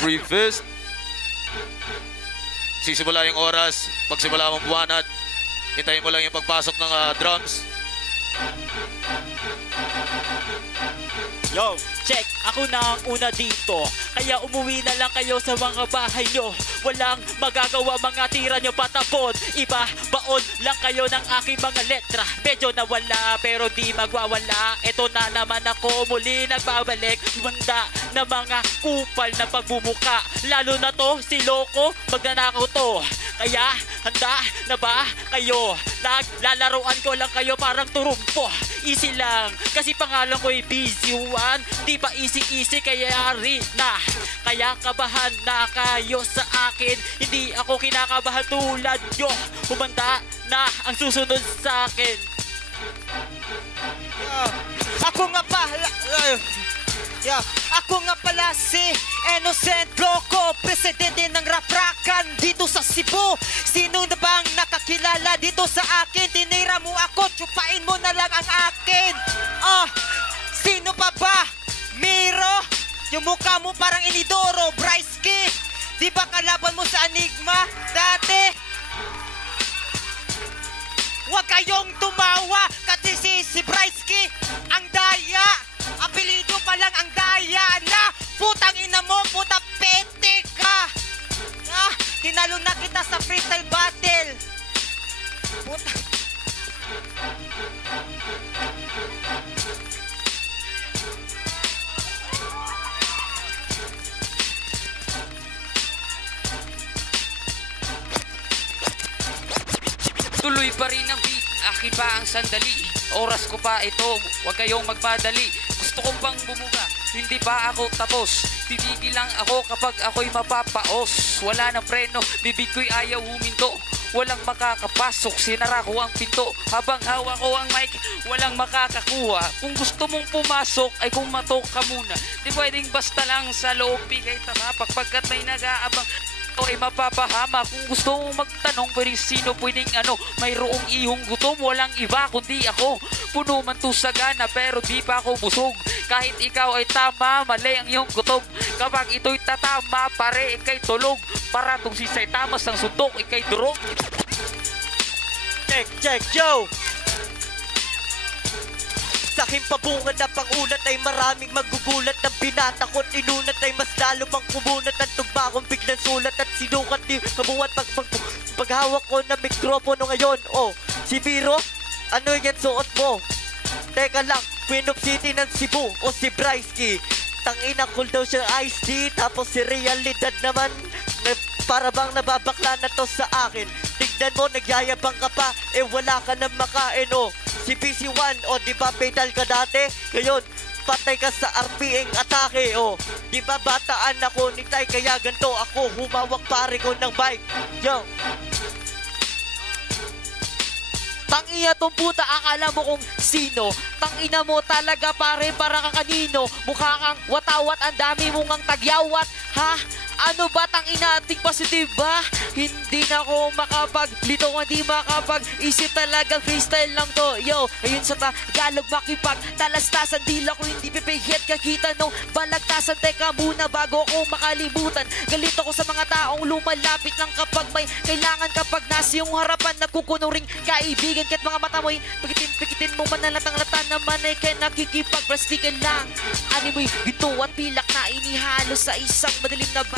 briefest. Sisimula yung oras. Pagsimula mong buwanat, hintayin mo lang yung pagpasok ng drums. Yo, check! Ako na ang una dito. Kaya umuwi na lang kayo sa mga bahay nyo. Walang magagawa mga tira nyo patapon. Iba, baon lang kayo ng aking mga letra. Medyo nawala pero di magwawala. Ito na naman ako muli nagbabalik. Manda na mga kupal na pagbumuka. Lalo na to, si Loco, magnanakaw to. Kaya, handa na ba kayo? Naglalaroan ko lang kayo parang turumpo. Easy lang, kasi pangalan ko'y Busy One. Di ba easy kaya rin na. Kaya kabahan na kayo sa akin. Hindi ako kinakabahan tulad nyo. Humanda na ang susunod sa akin. Ako nga pala Ako nga pala si Innocent Loco, presidente ng raprakan dito sa Cebu. Sino na bang nakakilala dito sa akin? Tinira mo ako, tsupain mo na lang ang akin. Sino pa ba? Miro? Yung mukha mo parang Inidoro, Bryce. Di ba kalaban mo sa Enigma dati? Huwag kayong tumawa kasi si Bryce ang daya. Apelido pa lang ang daya na putang ina mo, puta pete ka. Tinalo na kita sa freestyle battle. Puta. Tuloy pa rin ang beat, akin pa ang sandali. Oras ko pa ito, huwag kayong magpadali. Gusto kong bang bumuga, hindi pa ako tapos. Titigil lang ako kapag ako'y mapapaos. Wala nang preno, bibig ko'y ayaw huminto. Walang makakapasok, sinara ko ang pinto. Habang hawak ko ang mic, walang makakakuha. Kung gusto mong pumasok, ay kumatok ka muna. Di pwedeng basta lang sa loob, bigay tapapak. Pagkat may nag-aabang, ay mapapahama. Kung gusto mong magtanong, pwedeng sino, pwedeng ano. Mayroong ihong gutom, walang iba kundi ako. Puno man to sa gana, pero di pa ako busog. Kahit ikaw ay tama, mali ang iyong gutom. Kapag ito'y tatama, pare, ikay tulog. Para tong sisay tamas ng suntok, ikay durog. Check, yo! Sa aking pabungad na pangulat ay maraming magugulat. Ng binata ko't inunat ay mas lalo pang kumunat. Ang tugma kong biglang sulat at sinukat ni kabuhat paghawak ko ng mikropono ngayon. Si Biro, ano yan suot mo? Teka lang, Queen of City ng Cebu o si Bryce. Tangina cool daw siya iced tea. Tapos si realidad naman para bang nababakla na to sa akin. Tignan mo, nagyayabang ka pa, wala ka nang makain, Si PC1, diba fatal ka dati? Ngayon, patay ka sa RPing atake, Diba bataan ako ni Tay, kaya ganito ako, humawak pare ko ng bike. Yo! Tangina tong puta, akala mo kung sino. Tangina mo talaga pare, para kang kanino. Mukha kang watawat, ang dami mong ang tagyawat. Ha? Ano ba tangina ating positive ba? Hindi na ako makapaglito, hindi makapag-isip talaga. Freestyle lang to, yo. Ayun sa Tagalog makipag talastasan. Dila ko hindi pipihit kakita nung balagtasan. Teka muna bago ako makalimutan. Galit ako sa mga taong lumalapit lang kapag may kailangan. Kapag nasa yung harapan, nagkukunuring kaibigan. Kahit mga mata mo'y pikitin mo man nalatang-lata naman ay kaya nakikipag-plastikan lang. Ano mo'y ginto at pilak na inihalo sa isang madilim na ba?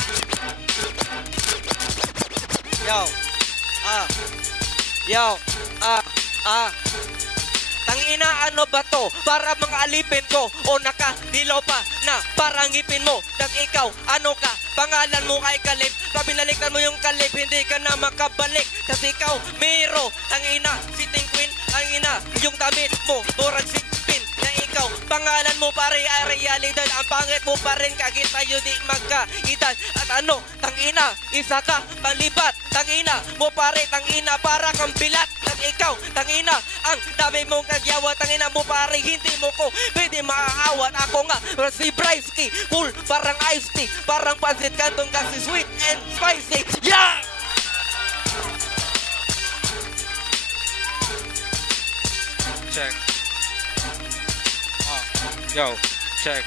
Tangina, ano ba to? Para mga alipin ko o nakadilaw pa na parang ngipin mo. Dat ikaw, ano ka? Pangalan mo kay Kalib. Pabinalikan mo yung Kalib, hindi ka na makabalik. Kasi ikaw, Miro. Tangina, sitting queen. Tangina, yung damit mo, borag si Pin. Na ikaw, pangalan mo pare ay realidad. Ang pangit mo pa rin, kahit tayo di magkaedad. At ano, tangina, isa ka palibat. Tangina mo pare, tangina para kang bilat. At ikaw, tangina, ang dami mong kagyawa. Tangina mo pare, hindi mo ko pwede maaawat. Ako nga, si Bryce, cool, parang iced tea. Parang pansit kantong kasi sweet and spicy. Yeah! Check. Yo, check.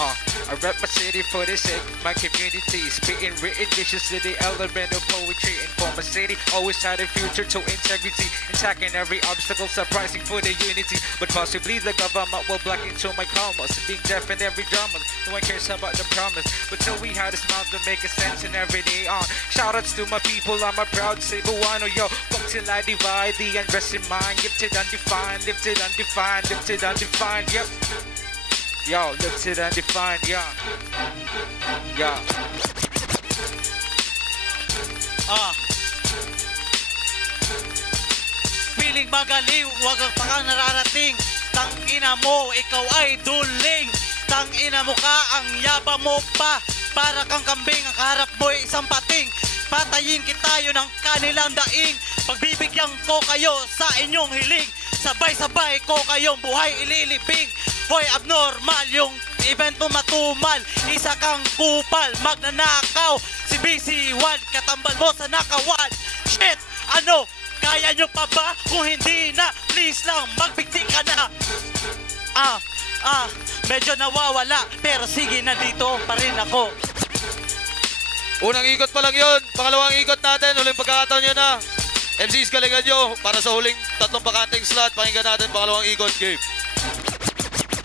I rep my city for the sake of my community. Spitting written dishes to the element of poetry. Inform my city, always had a future to integrity. Attacking every obstacle, surprising for the unity. But possibly the government will block into my commas. Being deaf in every drama, no one cares about the promise. But till we had a smile to make a sense in every day on. Shoutouts to my people, I'm a proud Cebuano, yo. Fuck till I divide the unrest in mind. Lifted, undefined, lifted, undefined, lifted, undefined, yep. Yo, lifted, undefined, yeah. Yeah. Piling magaling, wag pa kang nararating. Tang ina mo, ikaw ay duling. Tang ina mo ka, ang yaba mo pa. Para kang kambing, ang kaharap mo ay isang pating. Patayin kita yun ang kanilang daing. Pagbibigyan ko kayo sa inyong hiling. Sabay-sabay ko kayong buhay ililibing. Hoy, abnormal yung event mo matumal. Isa kang kupal, magnanakaw. Si BC1, katambal mo sa nakawan. Shit, ano? Kaya nyo pa ba? Kung hindi na, please lang, magbigti ka na. Medyo nawawala, pero sige, nandito pa rin ako. Unang ikot pa lang yun. Pangalawang ikot natin. Huling pagkakataon nyo na. MCs, galingan nyo. Para sa huling tatlong bakanteng slot, pakinggan natin pangalawang ikot. Game.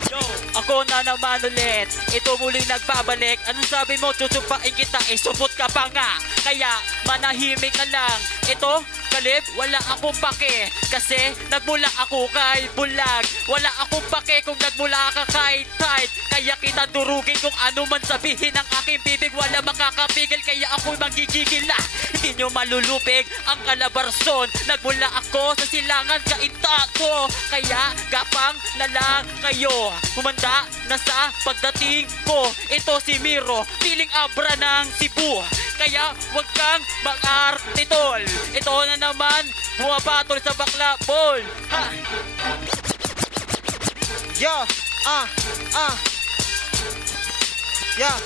Yo, ako na naman ulit. Ito muling nagbabalik. Anong sabi mo? Tutupain kita. Sumpot ka pa nga. Kaya manahimik ka lang. Ito, Kalib, wala akong pake. Kasi nagmula ako kay bulag. Wala akong pake kung nagmula ka kay tight. Kaya kita durugin kung ano man sabihin ng aking bibig. Wala makakapigil kaya ako'y magigigil na. Hindi nyo malulupig ang kalabarson. Nagmula ako sa silangan kaita ko. Kaya gapang na lang kayo. Kumanda na sa pagdating ko. Ito si Miro, piling abra ng Cebu. Kaya wag kang mag-artitol. Ito na naman, bumapatol sa bakla ball. Ha! Yo, Yeah.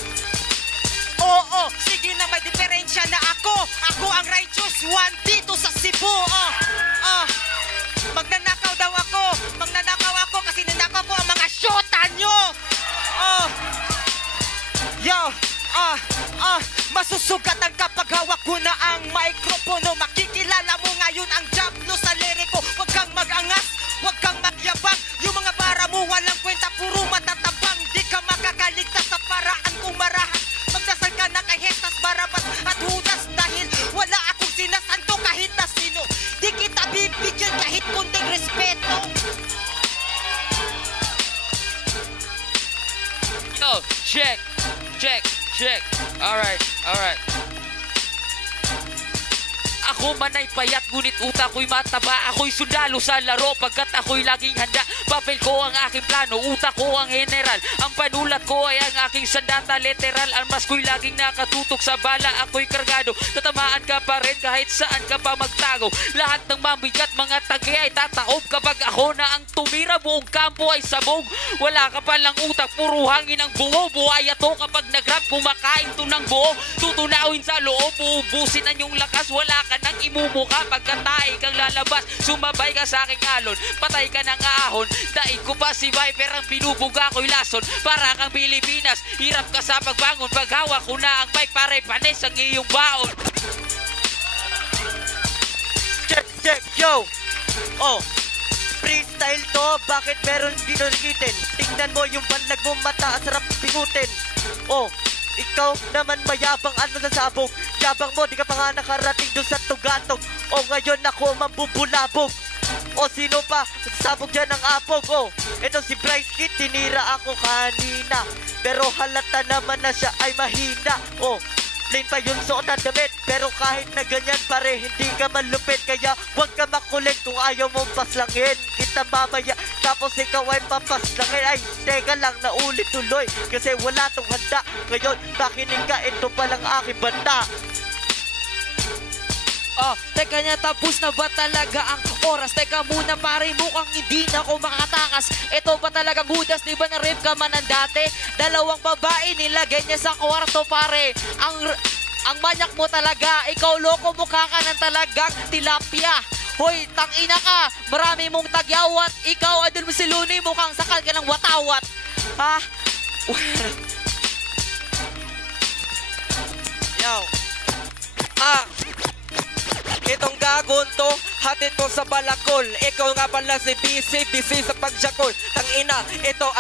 Oo, sige na, may diferensya na ako. Ako ang righteous one dito sa Cebu. Magnanakaw daw ako. Magnanakaw ako kasi nanakaw ko ang mga syota nyo. Masusugatan kapag hawak ko na ang mikropono. Makikilala mo ngayon ang Diablo sa liriko. Huwag kang mag-angas, huwag kang magyabang. Yung mga bara mo walang kwenta, puro matatabang. Di ka makakaligtas sa paraan kong marahan. Magdasal ka na kay Jesus, Barabas at Judas. Dahil wala akong sinasanto kahit na sino. Di kita bibigyan kahit kunting respeto. Yo, check. Alright. Ako man ay payat, ngunit utak ko'y mataba. Ako'y sundalo sa laro, pagkat ako'y laging handa. Papel ko ang aking plano, utak ko ang general. Ang panulat ko ay ang aking sandata, literal. Ang mas ko'y laging nakatutok sa bala, ako'y kargado. Tatamaan ka pa rin kahit saan ka pa magtago. Lahat ng mamigat, mga tagi ay tataob. Kapag ako na ang tumira, buong kampo ay sabog. Wala ka palang utak, puro hangin ang bungo. Buhaya to kapag nag-rap, kumakain to ng buo. Tutunawin sa loob, uubusin ang iyong lakas. Wala ka nang imumuka, pagkatae kang lalabas. Sumabay ka sa aking alon, patay ka ng ahon. Daig ko pa si Viper, ang binubuga ko'y lason. Para kang Pilipinas, hirap ka sa pagbangon. Paghawak ko na ang mic, pare panis ang iyong baon. Check, yo! Freestyle to, bakit meron dinurigitin? Tingnan mo yung banlag mo mata, sarap pingutin. Ikaw naman mayabang, ano na sabog? Yabang mo, di ka pa nga nakarating doon sa tugatog. Ngayon ako mambubulabog. Sino pa? Sabog dyan ang apog. Ito si Bryce Kid, tinira ako kanina. Pero halata naman na siya ay mahina. Plain pa yung suot na damit. Pero kahit na ganyan pare, hindi ka malupit. Kaya huwag ka makulit kung ayaw mong paslangin. Kita mamaya, tapos ikaw ay papaslangin. Ay, teka lang, naulit tuloy. Kasi wala tong handa. Ngayon, makinig ka, ito palang aking banda. Teka niya, tapos na ba talaga ang oras? Teka muna pare, mukhang hindi na ako makatakas. Ito ba talagang Judas? Di ba na-rape ka man ng dati? Dalawang babae nilagay niya sa kwarto pare. Ang manyak mo talaga. Ikaw loko, mukha ka ng talagang tilapia. Hoy, tangina ka. Marami mong tagyawat. Ikaw, adol mo si Looney, mukhang sakal ka ng watawat. Yo. Itong gagon to, hatid ko sa balakol. Ikaw nga pala si BC, busy sa pagjakol. Tangina, ito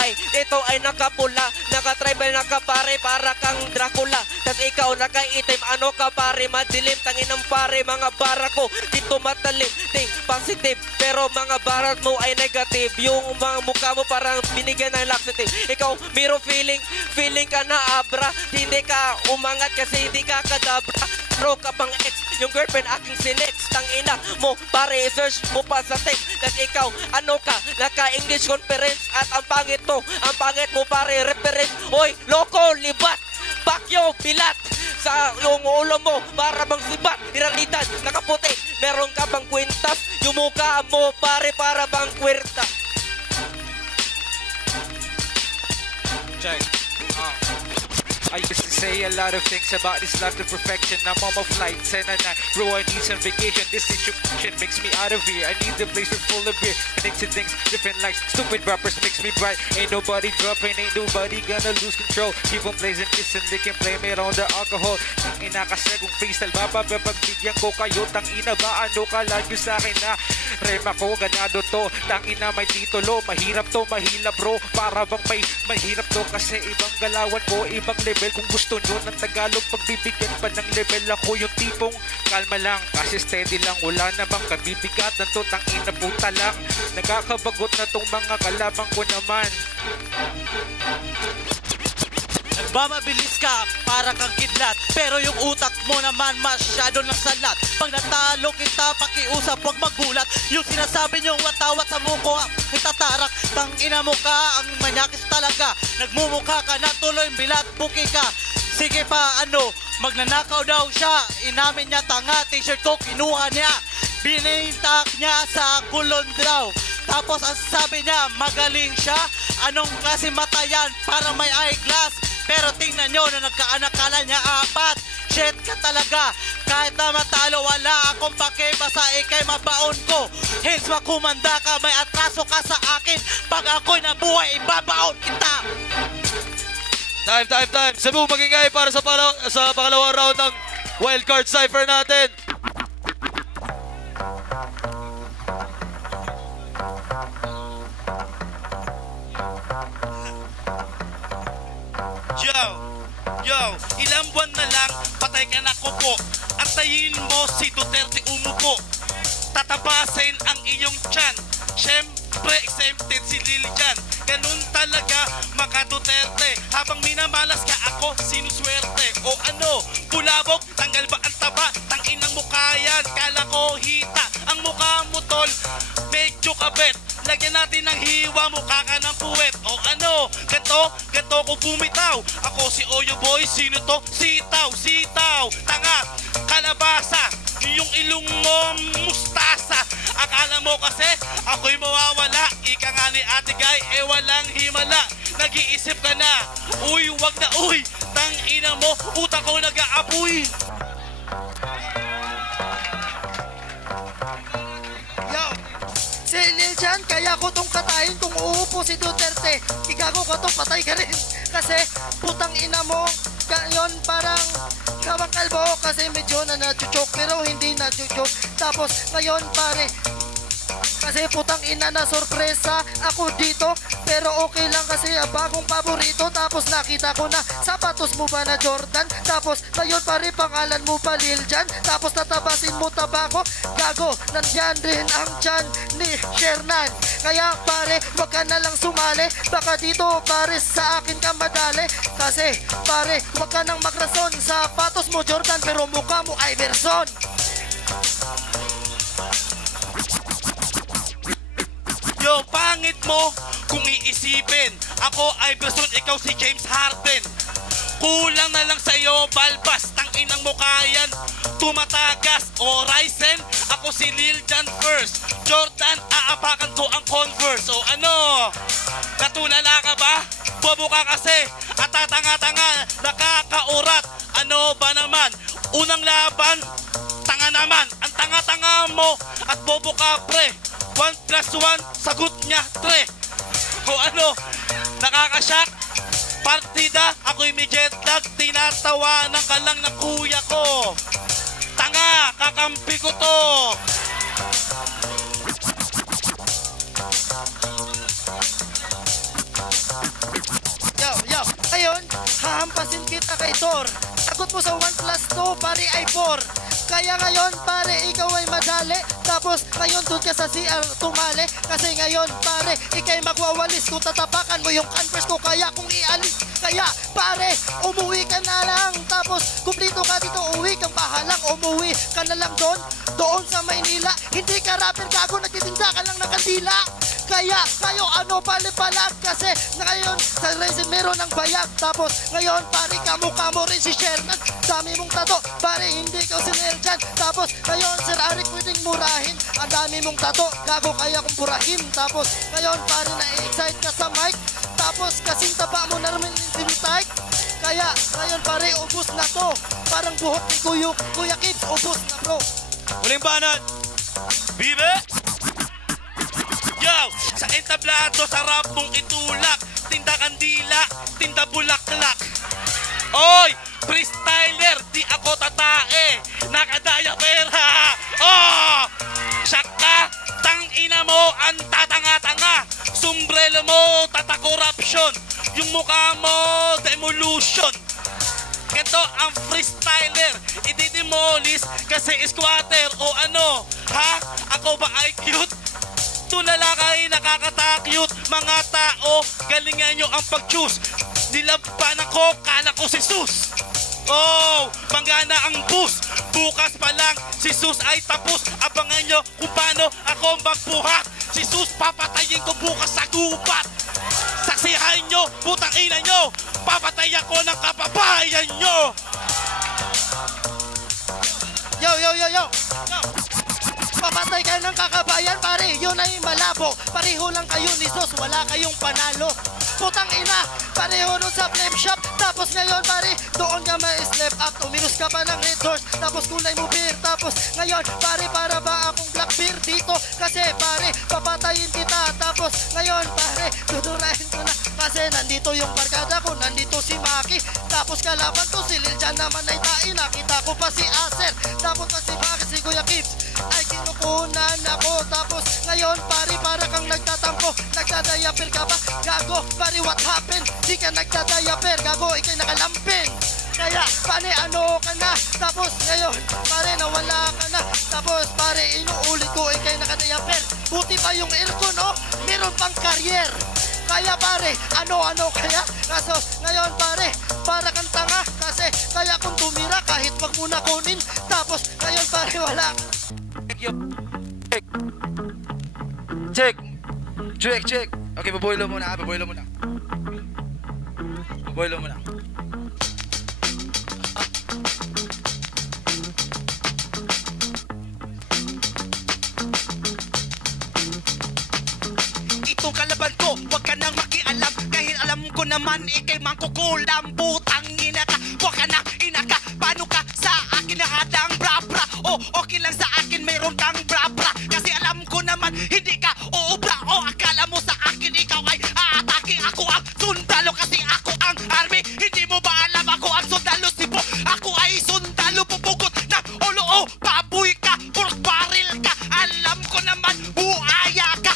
ay nakapula, nakatribal, nakapare, para kang Dracula. Tas ikaw nakaitim, ano ka pare, madilim. Tanginang pare, mga bara ko dito matalim, ting positive, pero mga barat mo ay negative. Yung mga mukha mo parang binigyan ng laxative. Ikaw, miro feeling ka na abra. Hindi ka umangat kasi hindi ka kadabra. Pero ka pang ex, yung girlfriend aking sinex. Tangina mo, pare, search mo pa sa text. Tas ikaw, ano ka, naka-English conference. At ang pangit mo pare, reference. Hoy, loko, libat, bakyo, bilat. Sa yung ulo mo, para bang sibat. Iralitan, nakaputi, meron ka bang kwintas. Yung mukha mo, pare, para bang kwerta. Check. I used to say a lot of things about this life to perfection. I'm on my flight, 10 at night. Bro, I need some vacation. This situation makes me out of here. I need a place with full of beer. Connected things, different likes. Stupid rappers makes me bright. Ain't nobody dropping, ain't nobody gonna lose control. Keep on blazing this and they can blame it on the alcohol. Tang ina kasi kung freestyle, pagbigyan ko kayo. Tang ina ba, ano ka lang sa akin na rema ko, ganado to. Tang ina may titulo, mahirap to, mahila bro. Para bang may mahirap to kasi ibang galawan ko, ibang level. Kung gusto nyo ng Tagalog, pagbibigyan pa ng level. Ako yung tipong kalma lang, kasi steady lang. Wala namang kabibigatan to, tangina puta lang. Nagkakabagot na tong mga kalabang ko naman. Nagmamabilis ka para kang kidlat, pero yung utak mo naman masyado ng salat. Pag natalo kita, pakiusap, huwag magulat. Yung sinasabi nyo, watawat sa muko, itatarak. Tangina mo ka, ang manyakis talaga. Nagmumukha ka na tuloy, bilat, buki ka. Sige pa, ano, magnanakaw daw siya. Inamin niya tanga, t-shirt ko, kinuha niya. Binintak niya sa kulon daw. Tapos ang sabi niya, magaling siya. Anong klase mata yan? Parang may eyeglass. Pero tingnan nyo na nagkaanakala niya 4. Shit ka talaga. Kahit na matalo, wala akong pake. Basta ikay mabaon ko. Hence makumanda ka, may atraso ka sa akin. Pag ako'y nabuhay, ibabaon kita. Time. Cebu, magingay para sa pangalawang round ng wildcard cipher natin. Yo, ilang buwan na lang, patay ka na kupo. Antayin mo si Duterte umupo. Tatabasin ang iyong tiyan. Siyempre, exempted si Lilian. Ganun talaga, maka Duterte. Habang minamalas ka, ako sinuswerte. O ano, bulabog, tanggal ba ang taba? Tangin ang mukha yan, kala ko hita. Ang mukha mo tol, medyo kabet. Lagyan natin ng hiwa, mukha ka ng puwet. O ano, ganto ko bumitaw. Ako si Oyo Boy, sino to? Sitaw, tanga, kalabasa. Yung ilong mo, mustasa. Akala mo kasi, ako'y mawawala. Ika nga ni Ate Guy, walang himala. Nag-iisip ka na, uy, wag na uy. Tangina mo, utak ko nag-aapoy. Si Lilian, kaya ko tong katayin kung uupo si Duterte. Igago ko to, patay ka rin. Kasi putang ina mo, yon parang gawang kalbo. Kasi medyo na nachuchok, pero hindi nachuchok. Tapos ngayon pare, kasi putang ina na sorpresa ako dito. Pero okay lang kasi bagong paborito. Tapos nakita ko na sapatos mo ba na Jordan. Tapos ngayon pare pangalan mo pa Lilian. Tapos tatabasin mo tabako. Gago, nandyan rin ang tiyan ni Shernan. Kaya pare, wag ka na lang sumali. Baka dito pare sa akin ka madali. Kasi pare, wag ka nang magrason. Sapatos mo Jordan pero mukha mo Iverson. Yo, pangit mo kung iisipin. Ako Iverson, ikaw si James Harden. Kulang na lang sa'yo, balbas. Tanginang mukha yan, tumatagas. O Ryzen, ako si Lilian first. Jordan, aapakan ko ang Converse. O ano, natulala ka ba? Bobo ka kasi, at tatanga-tanga, nakakaurat. Ano ba naman? Unang laban, tanga naman. Ang tanga-tanga mo at bobo ka pre. 1+1, sagot niya 3. O ano, nakakashock? partida, ako'y may jet lag, tinatawanan ka lang ng kuya ko. Tanga, kakampi ko to. Yo, ngayon, hahampasin kita kay Thor. Sagot mo sa 1+2, pare ay 4. Kaya ngayon, pare, ikaw ay madali. Tapos, ngayon doon ka sa CR tumali. Kasi ngayon, pare, ikay magwawalis. Kung tatapakan mo yung canvas ko, kaya kung ialis. Kaya, pare, umuwi ka na lang. Tapos, kumplito ka dito, uwi kang bahalang. Umuwi ka na lang doon sa Maynila. Hindi ka rapper, gago, nagtitinda ka lang ng kandila. Kaya kayo ano palipalag kasi na ngayon sa resin meron ng bayag. Tapos ngayon pare kamukha mo rin si Sherman. Dami mong tato pare hindi ka si Neljan. Tapos ngayon Sir Ari pwedeng murahin. Ang dami mong tato gago kaya kong burahin. Tapos ngayon pare na-excite ka sa mic. Tapos kasing taba mo na rin si Mike. Kaya ngayon pare ubos na to. Parang buhok ni Kuya Kids ubos na bro. Huling banat. Bibe! Yo! Sa entablado, sarap mong itulak. Tinda kandila, tinda bulaklak. Oy! Freestyler, di ako tatae. Nakadaya pera. Oh! Saka, tangina mo, ang tatanga-tanga. Sombrero mo, tata corruption. Yung mukha mo, demolution. Ito ang freestyler, ididemolish kasi squatter o ano. Ha? Ako ba ay cute? Tulala kayo nakakatakyut. Mga tao, galingan nyo ang pag-choose. Nilabanan ko, kala ko si Sus. Oh, manggana ang bus. Bukas pa lang, si Sus ay tapos. Abangan nyo kung paano ako magbuhat. Si Sus papatayin ko bukas sa gubat. Saksihan nyo, putang ina nyo. Papatay ako ng kababayan nyo. Yo! Papatay ka ng kakabayan, pare, yun ay malabo. Pareho lang kayo ni Sos, wala kayong panalo. Putang ina, pareho nun sa flame shop. Tapos ngayon, pare, doon ka ma-slap up. Uminus ka pa ng red horse, tapos kulay mo beer. Tapos ngayon, pare, para ba akong black beer dito? Kasi, pare, papatayin kita. Tapos ngayon, pare, dudurahin ko na. Kasi nandito yung barkada ko, nandito si Maki. Tapos kalaban ko, si Liljan naman ay tain. Nakita ko pa si Acer, tapos pa si Maki, si Kuya Kips ay kinukunan ako. Tapos ngayon pare para kang nagtatampo. Nagdadayaper ka ba? Gago pare what happened? Di ka nagdadayaper. Gago ikay nakalampin. Kaya pare ano ka na? Tapos ngayon pare nawala ka na. Tapos pare inuulit ko ikay nakadayaper. Buti pa yung aircon no? Meron pang career. Kaya pare ano kaya? Kaso ngayon pare para kang tanga. Kasi kaya kung tumira kahit wag mo na kunin. Tapos ngayon pare wala. Check. Okay, baboilo muna. Baboilo muna. Itong kalaban ko, wag ka nang makialam. Kahit alam ko naman, ikay mangkukulam. Putang ina ka, wag ka nang ina ka. Paano ka sa akin nahadang bra-bra? O okay lang sa akin, mayroon kang bra-bra. Kasi alam ko naman, hindi ka uubra. O akala mo sa akin, ikaw ay aatake. Ako ang sundalo kasi ako ang army. Hindi mo ba alam ako ang sundalo sibo? Ako ay sundalo pupugot ng ulo. O baboy ka, pork barrel ka. Alam ko naman, buaya ka.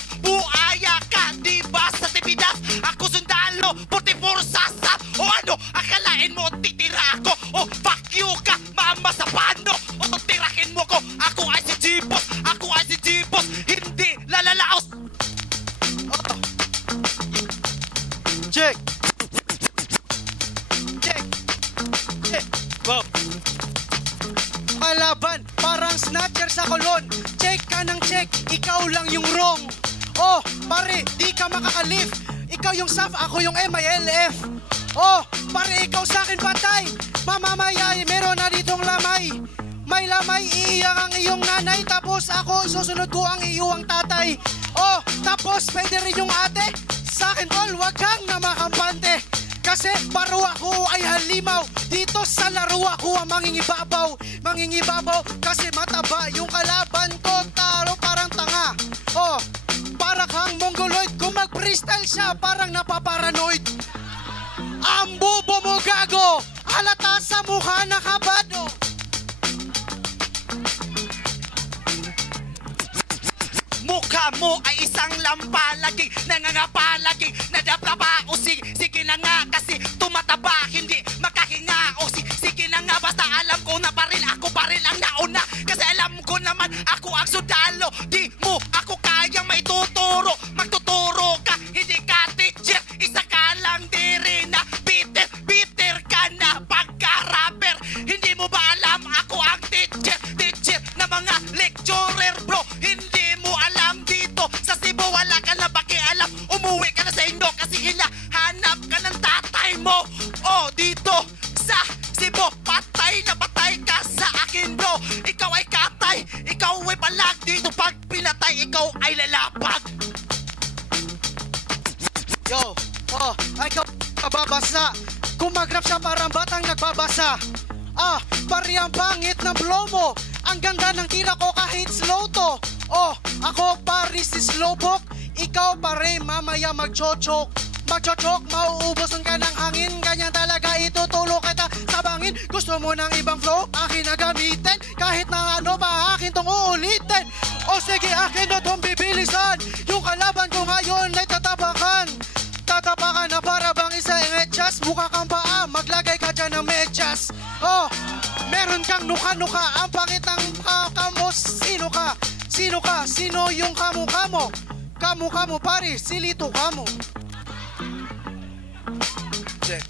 Di ba sa tipidas? Ako sundalo, 44 sasa. O ano, akalain mo titira ako? O fuck you ka, mama sa pano. O tirahin mo ko, ako ay si Jibos. Hindi lalalaos. Check. Wow. Kalaban, parang snatcher sa kolon. Check ka ng check, ikaw lang yung wrong. Oh, pare, di ka makakalif. Ikaw yung SAF, ako yung MILF. Oh, pare, ikaw sa akin patay. Mamamaya, meron na ditong lamay. May lamay, iiyak ang iyong nanay. Tapos ako, susunod ko ang iyong tatay. Oh, tapos pwede rin yung ate. Sa akin, tol, wag kang na makampante. Kasi paro ako ay halimaw. Dito sa laro ako ang mangingibabaw. Kasi mataba yung kalaban ko. Taro parang tanga. Oh, para kang mongoloid. Kung mag-freestyle siya, parang napaparanoid. Ang bobo mo gago, halata sa mukha nakabado. Mukha mo ay isang lampalaging nangangapalaging nadapapa o sige na nga kasi tumataba hindi makahinga o sige na nga basta alam ko na ako pa rin ang nauna kasi alam ko naman ako ang sundalo di mo ako kayang maituturo magtuturo ka hindi ka teacher isa ka lang diri na bitter ka na pagka-rapper hindi mo ba alam ako ang teacher na mga lecturer bro hindi mo alam dito sa Cebu wala ka na pakialam umuwi ka na sa inyo kasi hinahanap ka ng tatay mo o dito sa Cebu patay na patay ka sa akin bro ikaw ay katay ikaw ay palag dito pag pinatay ikaw ay lalapag Yo, ay kababasa. Kumagrap siya parang batang nagbabasa. Pari ang pangit ng blow mo. Ang ganda ng tira ko kahit slow to. Ako pari si Slowpoke. Ikaw pare mamaya magchochok. Mauubusan ka ng hangin. Ganyan talaga itutulo kita sa bangin. Gusto mo ng ibang flow? Akin na gamitin. Kahit na ano pa akin tong uulitin. Sige akin na tong bibilisan. Yung kalaban ko ngayon ay tatapakan. Tatapakan na para bang isa medyas. Mukha kang paa, maglagay ka dyan ng medyas. Meron kang nuka-nuka. Ang pangit ng kamo. Sino ka? Sino yung kamukha mo? Kamukha mo pare, silito kamo. Check.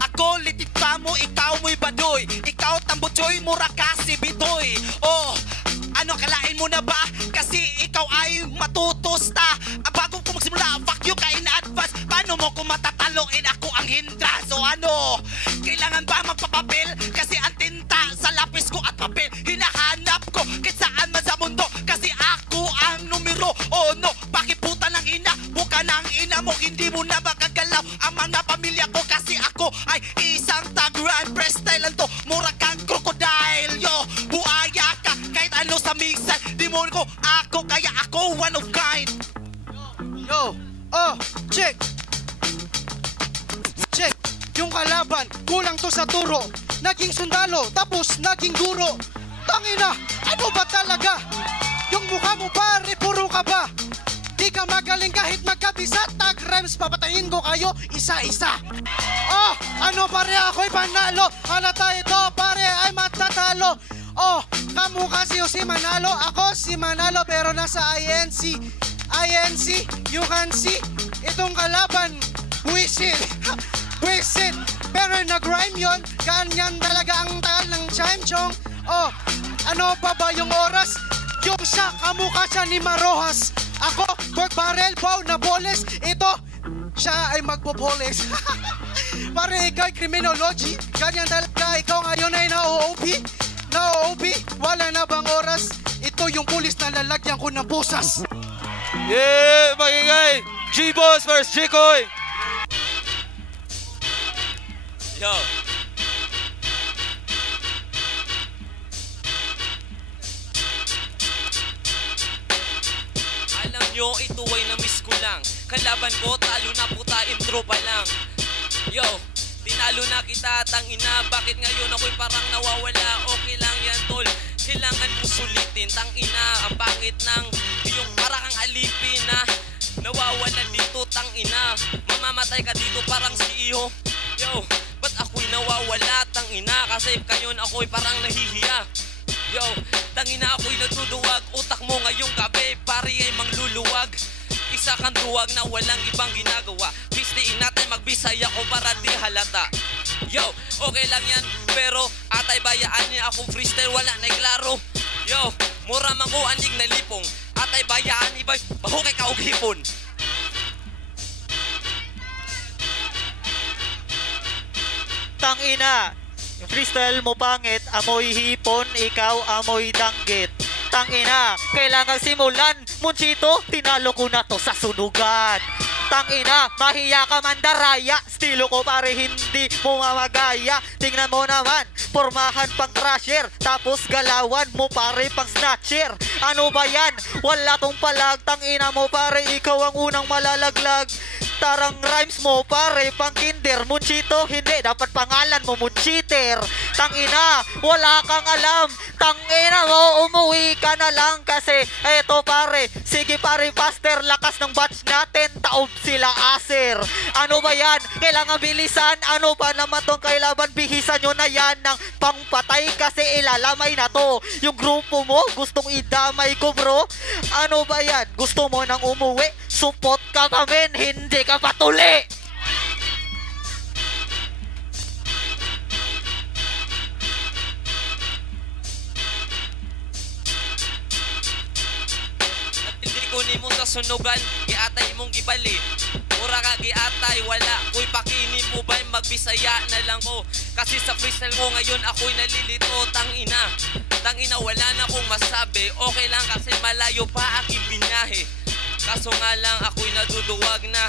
Ako litit ka mo, ikaw mo'y badoy ikaw tambutsoy, mura kasi bitoy ano kalain mo na ba? Kasi ikaw ay matutusta bago ko magsimula, fuck you ka in advance paano mo ko matataloin ako ang hindra so ano, kailangan ba magpapapel? Kasi ang tinta sa lapis ko at papel hinahanap ko kahit saan man sa mundo kasi ako ang numero no, pakiputa ng ina buka ng ina mo, hindi mo na makagalaw ang mga pamilya ko kasi ako ay isang tagran freestyle lang to, mura kang crocodile yo, buaya ka kahit ano sa mixer, di mo ko ako kaya ako one of kind Check yung kalaban, kulang to sa turo naging sundalo, tapos naging guro tangina, ano ba talaga yung mukha mo pare, puro ka ba di ka magaling kahit magkabisa tag rhymes, papatayin ko kayo isa-isa ano pare, ako'y panalo halata ito pare ay matatalo kamukha si Manalo ako si Manalo pero nasa INC you can see itong kalaban wisit pero nag-rhyme yun ganyan talaga ang tagal ng chime chong ano pa ba yung oras yung siya kamukha siya ni Marojas ako pork barrel bow na boles ito siya ay magboboles pare ikaw criminology ganyan talaga ikaw ngayon ay na-OOP wala na bang oras ito yung pulis na lalagyan ko ng pusas Magingay G-Boss vs. Jikoy Yo. Alam nyo, ito ay na-miss ko lang. Kalaban ko, talo na puta, intro pa lang. Yo, tinalo na kita, tangina. Bakit ngayon ako'y parang nawawala? Okay lang yan, tol. Kailangan mo sulitin, tangina. Ang pangit ng yung parang kang alipin na nawawala dito, tangina. Mamamatay ka dito parang si Iho. Yo, ba't ako'y nawawala, tangina? Kasi kayon ako'y parang nahihiya. Yo, tangina ako'y nagduduwag. Utak mo ngayong gabi, pari ay mangluluwag. Isa kang duwag na walang ibang ginagawa. Pistiin natin magbisaya ko para di halata. Yo, okay lang yan, pero atay bayaan niya akong freestyle, wala na klaro. Yo, mura mango anig na lipong. Atay bayaan iba'y bahukay ka og hipon. Tangina, yung freestyle mo pangit, amoy hipon, ikaw amoy danggit. Tangina, kailangan simulan, Munchito, tinalo ko na to sa sunugan. Tangina, mahiya ka mandaraya. Estilo ko pare hindi mo mamagaya. Tingnan mo naman, pormahan pang crusher. Tapos galawan mo pare pang snatcher. Ano ba yan? Wala tong palag. Tangina mo pare, ikaw ang unang malalaglag. Tarang rhymes mo pare pang kinder. Munchito, hindi, dapat pangalan mo Munchiter. Tangina, wala kang alam. Tangina mo, umuwi ka na lang. Kasi eto pare, sige pare faster. Lakas ng batch natin, taob sila aser. Ano ba yan? Kailangan bilisan. Ano ba naman tong kailaban? Bihisan nyo na yan ng pangpatay. Kasi ilalamay na to. Yung grupo mo, gustong idamay ko bro. Ano ba yan? Gusto mo nang umuwi? Support ka kami, hindi ka patuli. Hindi kunin mo sa sunugan, giatay mong gibali. Mura ka giatay, wala ko'y pakinin mo ba'y magbisaya na lang ko. Kasi sa freestyle mo ngayon ako'y nalilito. Tangina wala na akong masabi. Okay lang kasi malayo pa aking binyahe. Kaso nga lang ako'y naduduwag na.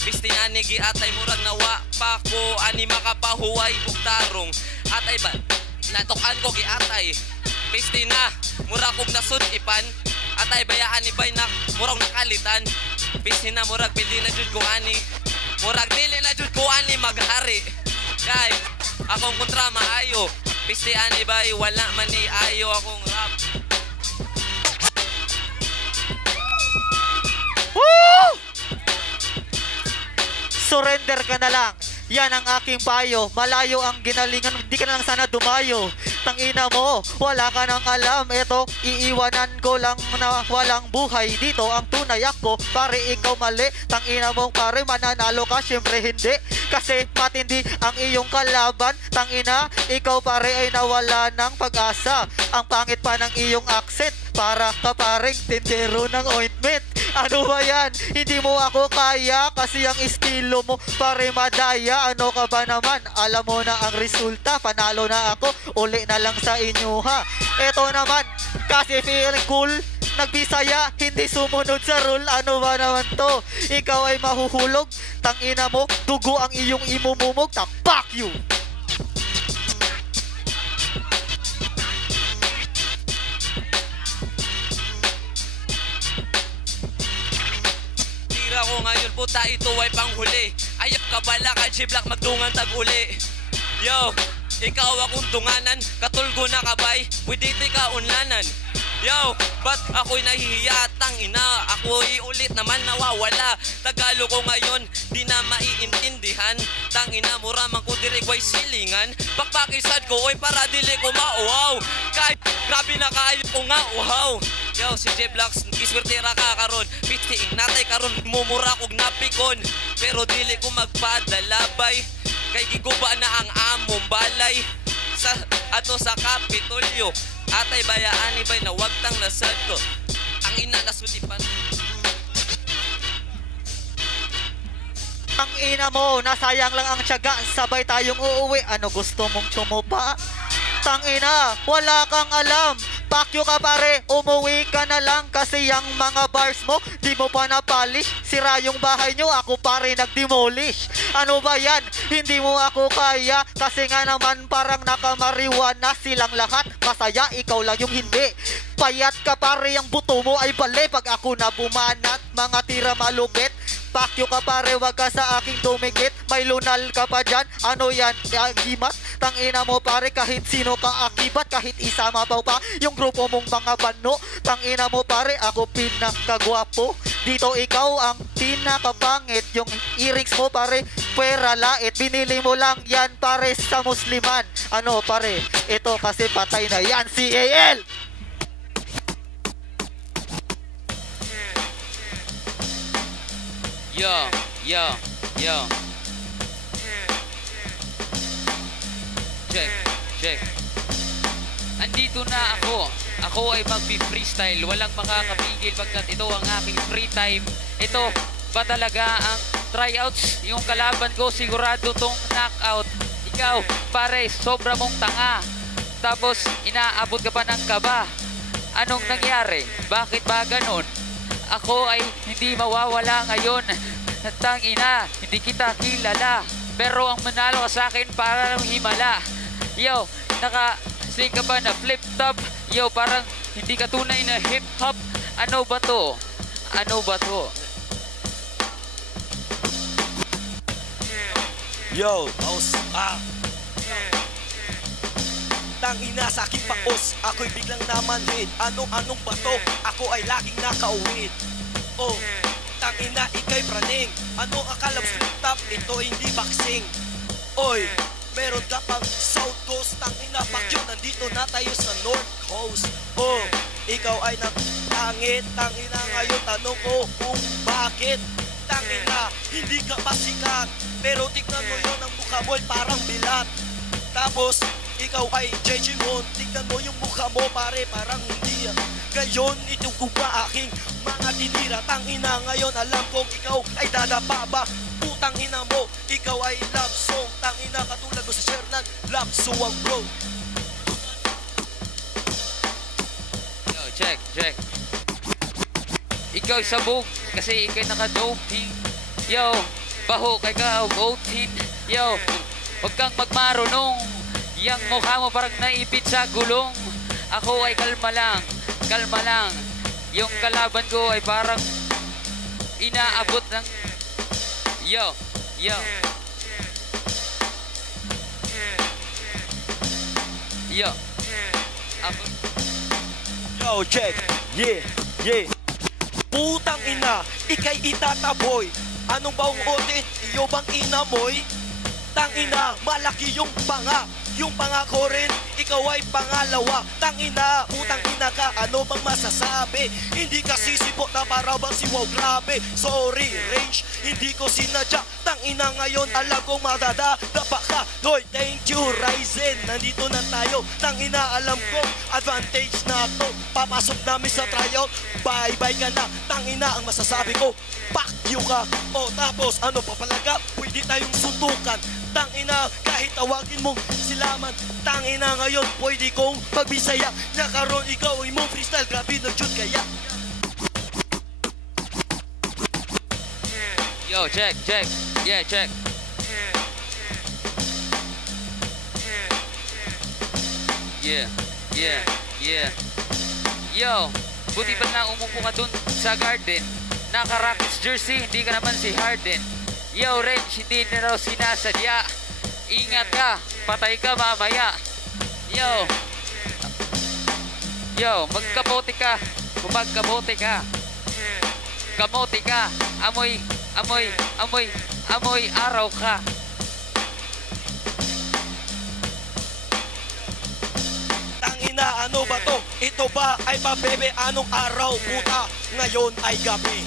Pistinani giatay murag nawa pa ko. Ani makapahuway buktarong. Atay ba? Natukan ko giatay. Pistina, murag kong nasunipan. Atay bayaan ni bay na murag nakalitan. Pistina murag pili na jud ko ani. Murag dili na jud ko ani maghari. Guys, akong kontra maayo. Pistiani bay wala man ni ayo akong rap. Woo! Surrender ka na lang. Yan ang aking payo. Malayo ang ginalingan, hindi ka na lang sana dumayo. Tangina mo, wala ka nang alam. Eto, iiwanan ko lang na walang buhay. Dito ang tunay ako, pare ikaw mali. Tangina mo pare, mananalo ka, syempre hindi. Kasi matindi ang iyong kalaban. Tangina, ikaw pare ay nawala ng pag-asa. Ang pangit pa ng iyong accent. Para ka pareng tindero ng ointment. Ano ba yan? Hindi mo ako kaya kasi ang estilo mo pare madaya. Ano ka ba naman? Alam mo na ang resulta. Panalo na ako. Uli na lang sa inyo ha. Eto naman, kasi feeling cool. Nagbisaya, hindi sumunod sa rule. Ano ba naman to? Ikaw ay mahuhulog. Tangina mo, dugo ang iyong imumumog. Fuck you! Ko ngayon puta ito ay panghuli. Ayap ka bala ka G-Block magdungan tag-uli. Yo, ikaw akong dunganan. Katulgo na kabay, pwede ka unlanan. Yo, ba't ako'y nahihiya? Tangina, ako'y ulit naman nawawala. Tagalog ko ngayon, di na maiintindihan. Tangina, muraman ko dirigway silingan. Pakpakisad ko, oy para dili ko mauhaw. Kahit grabe na kayo ko nga uhaw. Yo, si J-Blocks, kiswertera ka karon. Pitiing natay karon, mumura kog napikon. Pero dili ko magpadalabay. Kay giguba na ang among balay. Ato sa Kapitolyo. Atay bayaan ibay na wag tang nasad ko. Ang ina nasutipan. Ang ina mo, nasayang lang ang tiyaga. Sabay tayong uuwi. Ano gusto mong tsumupa? Tangina, wala kang alam. Pakyo ka pare, umuwi ka na lang. Kasi yung mga bars mo, di mo pa na-polish. Sira yung bahay nyo, ako pare nag-demolish. Ano ba yan? Hindi mo ako kaya. Kasi nga naman parang nakamariwana silang lahat. Masaya, ikaw lang yung hindi. Payat ka pare, yung buto mo ay bali. Pag ako na bumanat, mga tira malupit. Pakyo ka pare, wag ka sa aking dumikit. May lunal ka pa dyan. Ano yan? Gimat? Tangina mo pare, kahit sino ka akibat. Kahit isama pa yung grupo mong mga bano. Tangina mo pare, ako pinakagwapo. Dito ikaw ang pinakapangit. Yung earrings mo pare, pwera lait. Binili mo lang yan pare sa musliman. Ano pare, ito kasi patay na yan. CAL! Yo. Check. Andito na ako. Ako ay magpi-freestyle. Walang makakapigil pagkat ito ang aking free time. Ito ba talaga ang tryouts? Yung kalaban ko sigurado tong knockout. Ikaw, pare, sobra mong tanga. Tapos inaabot ka pa ng kaba. Anong nangyari? Bakit ba ganon? Ako ay hindi mawawala ngayon. tangina, hindi kita kilala. Pero ang manalo ka sa akin para ng himala. Yo, naka-sling ka ba na flip-top? Yo, parang hindi ka tunay na hip-hop. Ano ba to? Ano ba to? Yo, tangina sa aking paos, ako'y biglang namanhid. Anong bato, ako ay laging nakauwid. Oh, tangina ikay praning. Ano akala mo flip top, ito hindi boxing. Oy, meron ka pang South Coast. Tangina fuck you, nandito na tayo sa North Coast. Oh, ikaw ay napangit. Tangina ngayon tanong ko kung bakit. Tangina, hindi ka pa sikat. Pero tignan mo yun, ang mukha mo'y parang bilat. Tapos, ikaw ay JJ Mon. Tignan mo yung mukha mo pare, parang hindi. Ngayon, ito kung ba aking mga tinira. Tangina ngayon, alam kong ikaw ay dadapa ba. Putang ina mo, ikaw ay love song. Tangina katulad mo sa Shernan, love song bro. Yo, check. Ikaw sabog, kasi ikay naka-doping. Yo, baho kay ka o goatin. Yo, huwag kang magmarunong. Yang mukha mo parang naipit sa gulong. Ako ay kalma lang. Yung kalaban ko ay parang inaabot ng... Yo. Yo, check. Yeah. Putang ina, ikay itataboy. Anong baong otin, iyo bang inamoy? Tangina, malaki yung panga. Yung panga ko rin, ikaw ay pangalawa. Tangina, putang ina ka, ano bang masasabi? Hindi ka sisipot na para bang si wow, grabe. Sorry, range, hindi ko sinadya. Tangina ngayon, alam kong madadapa ka. Hoy, thank you, Ryzen, nandito na tayo. Tangina, alam kong advantage na to. Papasok namin sa tryout, bye-bye ka na. Tangina, ang masasabi ko, fuck you ka. O tapos, ano pa palaga? Pwede tayong suntukan. Tangina, kahit tawagin mong silaman. Tangina ngayon, pwede kong pagbisaya. Nakaroon ikaw ay mong freestyle, grabe na jud kaya. Yo, check. Yeah, check. Yeah. Yo, buti pa na umupo ka dun sa garden. Naka-Rockets jersey, hindi ka naman si Harden. Yo, Range, hindi na raw sinasadya. Ingat ka, patay ka mamaya. Yo, magkabote ka. Magkabote ka. Kamote ka. Amoy araw ka. Tangina, ano ba to? Ito ba ay pabebe? Anong araw, puta? Ngayon ay gabi.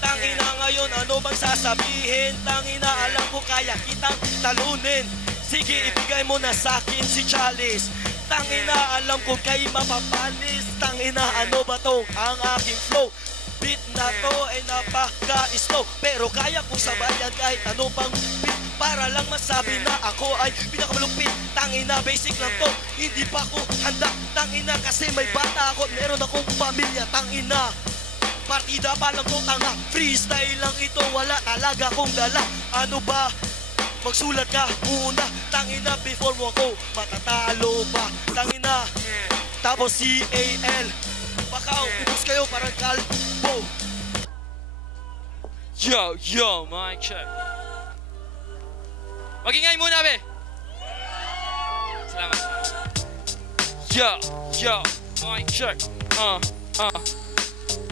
Tangina ngayon, ano bang sasabihin? Tangina, alam ko kaya kitang talunin. Sige, ibigay mo na sa'kin si Chalice. Tangina, alam ko kay mapapalis. Tangina, ano ba to? Ang aking flow. Beat na to ay napaka-slow. Pero kaya kong sabayan kahit ano pang beat. Para lang masabi na ako ay pinakamalupit. Tangina, basic lang to. Hindi pa ako handa. Tangina, kasi may bata ako. Meron akong pamilya. Tangina, partida pa lang to, tanga. Freestyle lang ito, wala talaga akong dala. Ano ba? Magsulat ka muna. Tangina, before mo ako matatalo pa. Tangina, tapos C-A-L. Baka ubus kayo parang kalbo. Yo, mic check. Magingay muna, be. Salamat. Yo, mic check.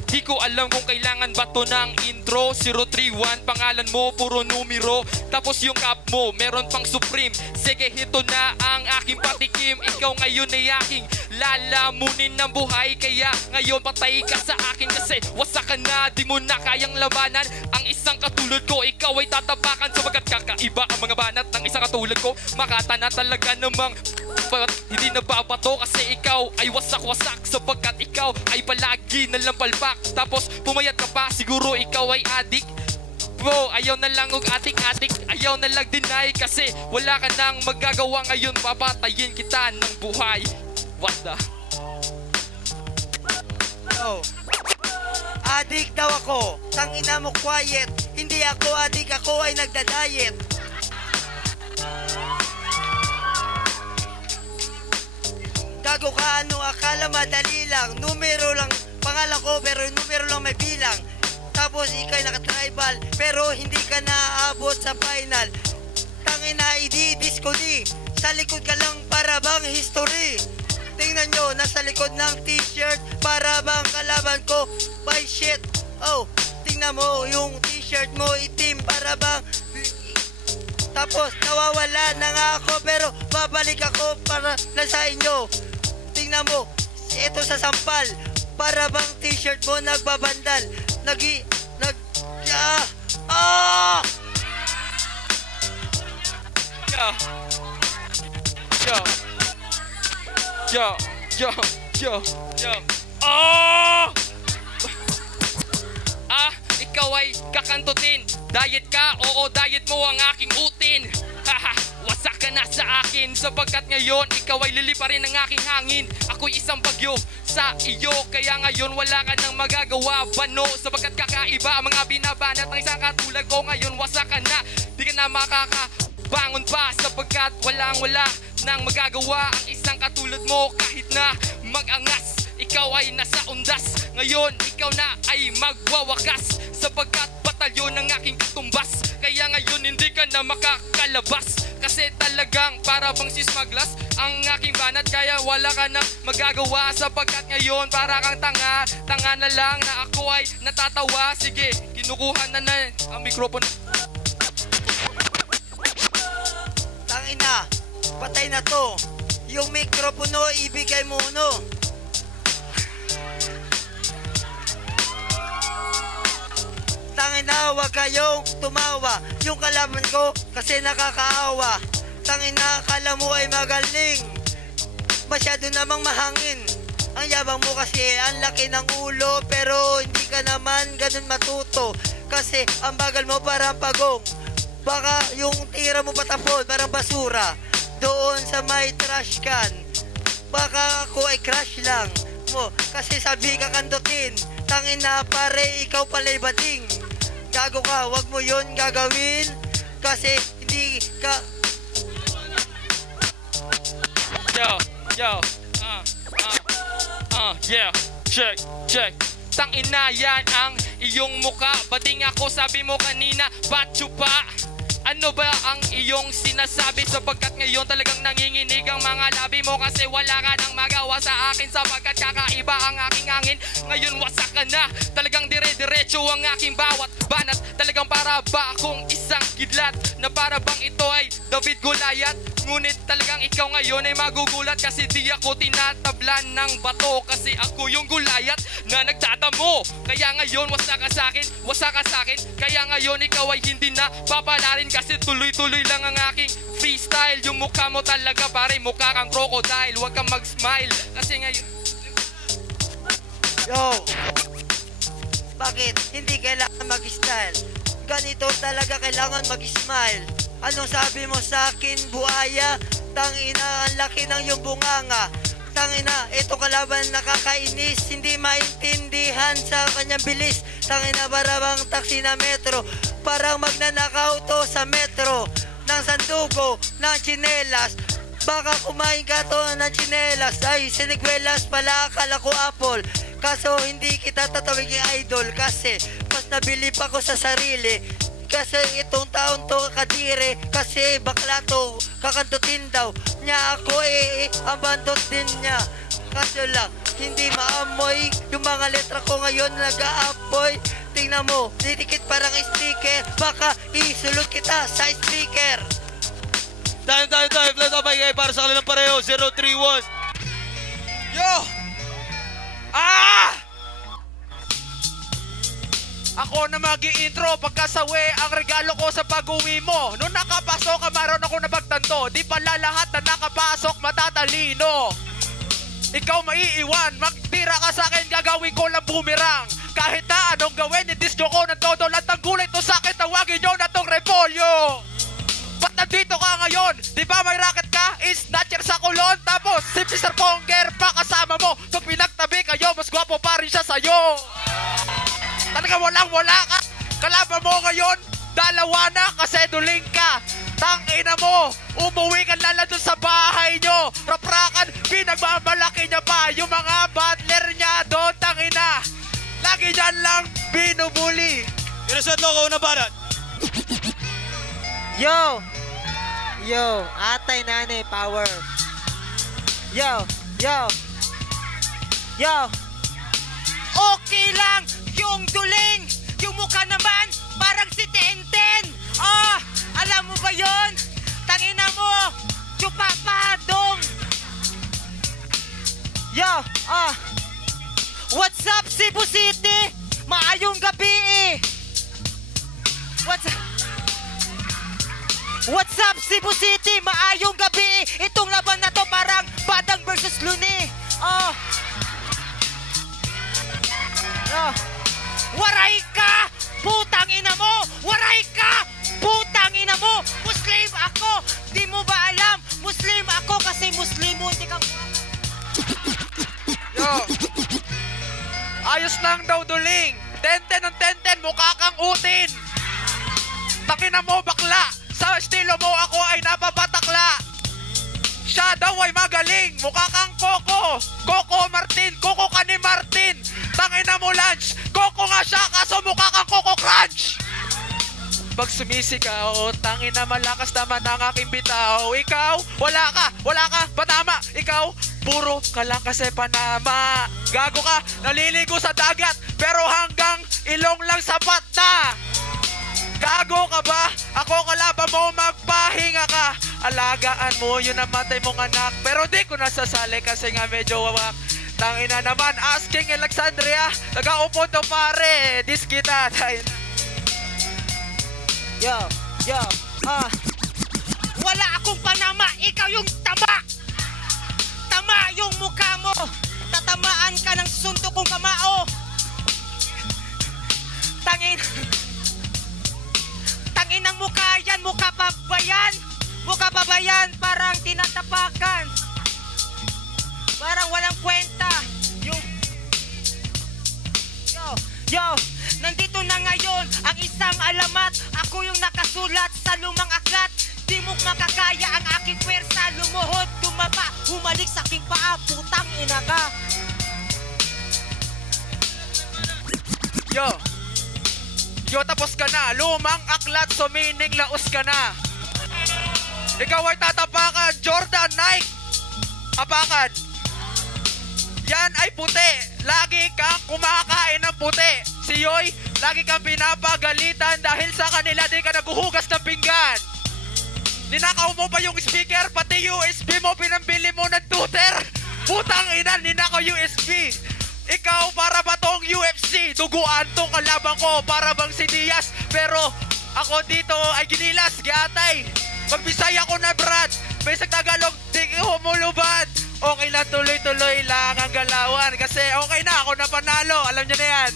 Di ko alam kung kailangan ba to ng intro. 031, pangalan mo, puro numero. Tapos yung cap mo, meron pang Supreme. Sige, hito na ang aking patikim. Ikaw ngayon ay aking lalamunin ng buhay. Kaya ngayon patay ka sa akin. Kasi wasak ka na, di mo na kayang labanan ang isang katulad ko. Ikaw ay tatapakan sapagkat kakaiba ang mga banat ng isang katulad ko. Makata na talaga namang hindi nababato kasi ikaw ay wasak-wasak sapagkat ikaw ay palagi nalampalpak. Tapos pumayat ka pa, siguro ikaw ay adik. Bro, ayaw na lang og atik-atik. Ayaw na lang deny kasi wala ka nang magagawa ngayon. Papatayin kita ng buhay. What the? Adik daw ako. Tangina mo quiet. Hindi ako adik, ako ay nagda-diet. Gago ka, ano akala madali lang? Numero lang pangalan ko pero numero lang may bilang. Tapos ikay naka-tribal pero hindi ka naaabot sa final. Tangina, idi-disco di. Sa likod ka lang para bang history. Tingnan nyo, nasa likod ng t-shirt para bang kalaban ko. By shit, oh, tingnan mo yung t-shirt mo itim para bang. Tapos nawawala na nga ako pero babalik ako para lang sa inyo. Tingnan mo, ito sa sampal. Para bang t-shirt mo nagbabandal. Ikaw ay kakantutin. Diet ka, oo, diet mo ang aking utin. Haha, wasak ka na sa akin. Sapagkat ngayon, ikaw ay liliparin ng aking hangin. Ako'y isang bagyo sa iyo. Kaya ngayon, wala ka nang magagawa. Bano, sapagkat kakaiba ang mga binabanat ng isang katulad ko. Ngayon, wasak ka na. Di ka na makakabangon pa. Sapagkat wala nang magagawa ang isang katulad mo. Kahit na mag-angas, ikaw ay nasa undas. Ngayon, ikaw na ay magwawakas. Sapagkat batalyon ng aking katumbas. Kaya ngayon hindi ka na makakalabas. Kasi talagang para bang sismaglas ang aking banat. Kaya wala ka nang magagawa. Sapagkat ngayon para kang tanga. Tanga na lang na ako ay natatawa. Sige, kinukuha na ang mikropono. Tangina, patay na to. Yung mikropono ibigay mo no. Tangina, wag kayong tumawa. Yung kalaban ko kasi nakakaawa. Tangina, kala mo ay magaling. Masyado namang mahangin. Ang yabang mo kasi ang laki ng ulo. Pero hindi ka naman ganun matuto. Kasi ang bagal mo parang pagong. Baka yung tira mo patapon parang basura. Doon sa may trash can. Baka ako ay crush lang mo. Kasi sabi ka kandutin. Tangina, pare, ikaw pala'y bading. Gago ka, wag mo yun gagawin. Kasi hindi ka. Yeah, check. Tangina, yan ang iyong muka. Bading ako, sabi mo kanina, batyo pa. Ano ba ang iyong sinasabi? Sapagkat ngayon talagang nanginginig ang mga labi mo. Kasi wala ka nang magawa sa akin. Sapagkat kakaiba ang aking hangin. Ngayon wasak ka na. Talagang dire-diretso ang aking bawat banat. Talagang para ba akong isang kidlat. Na para bang ito ay David Goliath. Ngunit talagang ikaw ngayon ay magugulat. Kasi di ako tinatablan ng bato. Kasi ako yung Goliath na nagtatamo. Kaya ngayon wasak ka sa akin. Kaya ngayon ikaw ay hindi na papalarin. Kasi tuloy-tuloy lang ang aking freestyle. Yung mukha mo talaga pare, mukha kang crocodile. Huwag kang mag-smile. Kasi ngayon. Yo, bakit hindi kailangan mag-style? Ganito talaga kailangan mag-smile. Anong sabi mo sa akin, buhaya? Tangina, ang laki ng iyong bunganga. Tangina, ito kalaban nakakainis. Hindi maintindihan sa kanyang bilis. Tangina, para bang taxi na metro. Parang magnanakaw to sa metro. Ng sandugo, ng tsinelas. Baka kumain ka to ng tsinelas. Ay, sinigwelas pala, akala ko apple. Kaso hindi kita tatawaging idol. Kasi mas nabilib ako sa sarili. Kasi itong taon to kadire. Kasi bakla to kakantutin daw niya ako abandon din niya. Kaso lang hindi maamoy yung mga letra ko ngayon nag-aapoy. Tingnan mo, didikit parang sticker. Baka isulot kita sa speaker. Time, flat up ay para sa kanilang pareho, 031. Yo! Ako na mag-i-intro pagkasawi ang regalo ko sa pag-uwi mo. Nung nakapasok, kamaroon ako napagtanto. Di pala lahat na nakapasok matatalino. Ikaw maiiwan, magtira ka sa akin, gagawin ko lang boomerang. Kahit na anong gawin, i-disco ko ng todo. Lahat ng gulay to sa akin, tawagin nyo na tong repolyo. Ba't nandito ka ngayon? Di ba may racket ka? Snatcher sa kulon. Tapos si Mr. Ponger pa kasama mo. Kung pinagtabi kayo, mas gwapo pa rin siya sa'yo. Talaga wala ka. Kalaban mo ngayon, dalawa na kasi duling ka. Tangina mo, umuwi ka lala dun sa bahay nyo. Raprakan, pinagmamalaki niya pa. Yung mga butler niya doon, tangina. Lagi niyan lang binubuli. Innocent Loco, una barat. Yo! Yo! Atay nanay, power. Yo! Yo! Yo! Okay lang yung duling. Yung mukha naman, parang si Tenten. Oh, alam mo ba yon? Tangina mo, chupapadong. Yo! What's up, Cebu City? Maayong gabi eh. What's up, Cebu City? Maayong gabi eh. Itong laban na to parang Badang versus Luni. Waray ka! Putang ina mo! Waray ka! Putang ina mo! Muslim ako! Di mo ba alam? Muslim ako kasi Muslimo. Hindi ka... Yo! Ayos lang daw duling. Tenten ng tenten, mukha kang utin. Takina mo bakla. Sa estilo mo ako ay napapatakla. Siya daw ay magaling. Mukha kang Coco. Coco Martin. Coco ka ni Martin. Tangina mo lunch. Coco nga siya kaso mukha kang Coco Crunch. Pag sumisigaw, tangina malakas naman ang aking bitaw. Ikaw, wala ka, patama. Ikaw, puro ka lang kasi panama. Gago ka, naliligo sa dagat, pero hanggang ilong lang sapat na. Gago ka ba? Ako kalaban mo, magpahinga ka. Alagaan mo, yun namatay mong anak. Pero di ko nasasali kasi nga medyo wawak. Tangina naman, asking Alexandria. Nag-aupo to pare, dis kita. Yo! Wala akong panama, ikaw yung tama! Tama yung mukha mo! Tatamaan ka ng suntok kong kamao! Tangin ang mukha yan, mukha pa ba yan? Mukha pa ba yan? Parang tinatapakan. Parang walang kwenta. Yo! Nandito na ngayon ang isang alamat. Ako yung nakasulat sa lumang aklat. Di mo makakaya ang aking pwersa. Lumuhod, tumaba, humalik sa aking paa. Putang ina ka. Yo, tapos ka na. Lumang aklat, so meaning laos ka na. Ikaw ay tatapakan. Jordan, Nike. Apakan. Yan ay puti. Lagi kang kumakain ng puti. Si Yoy, lagi kang pinapagalitan dahil sa kanila di ka naguhugas ng pinggan. Ninakaw mo pa yung speaker, pati USB mo, pinambili mo ng tutor. Putang ina, ninakaw USB. Ikaw para ba tong UFC? Duguan tong kalaban ko para bang si Diaz. Pero ako dito ay ginilas, giatay. Magbisaya ko na Brad, Bisag Tagalog, di humulubad. Okay lang, tuloy-tuloy lang ang galawan. Kasi okay na, ako na panalo. Alam niyo na yan.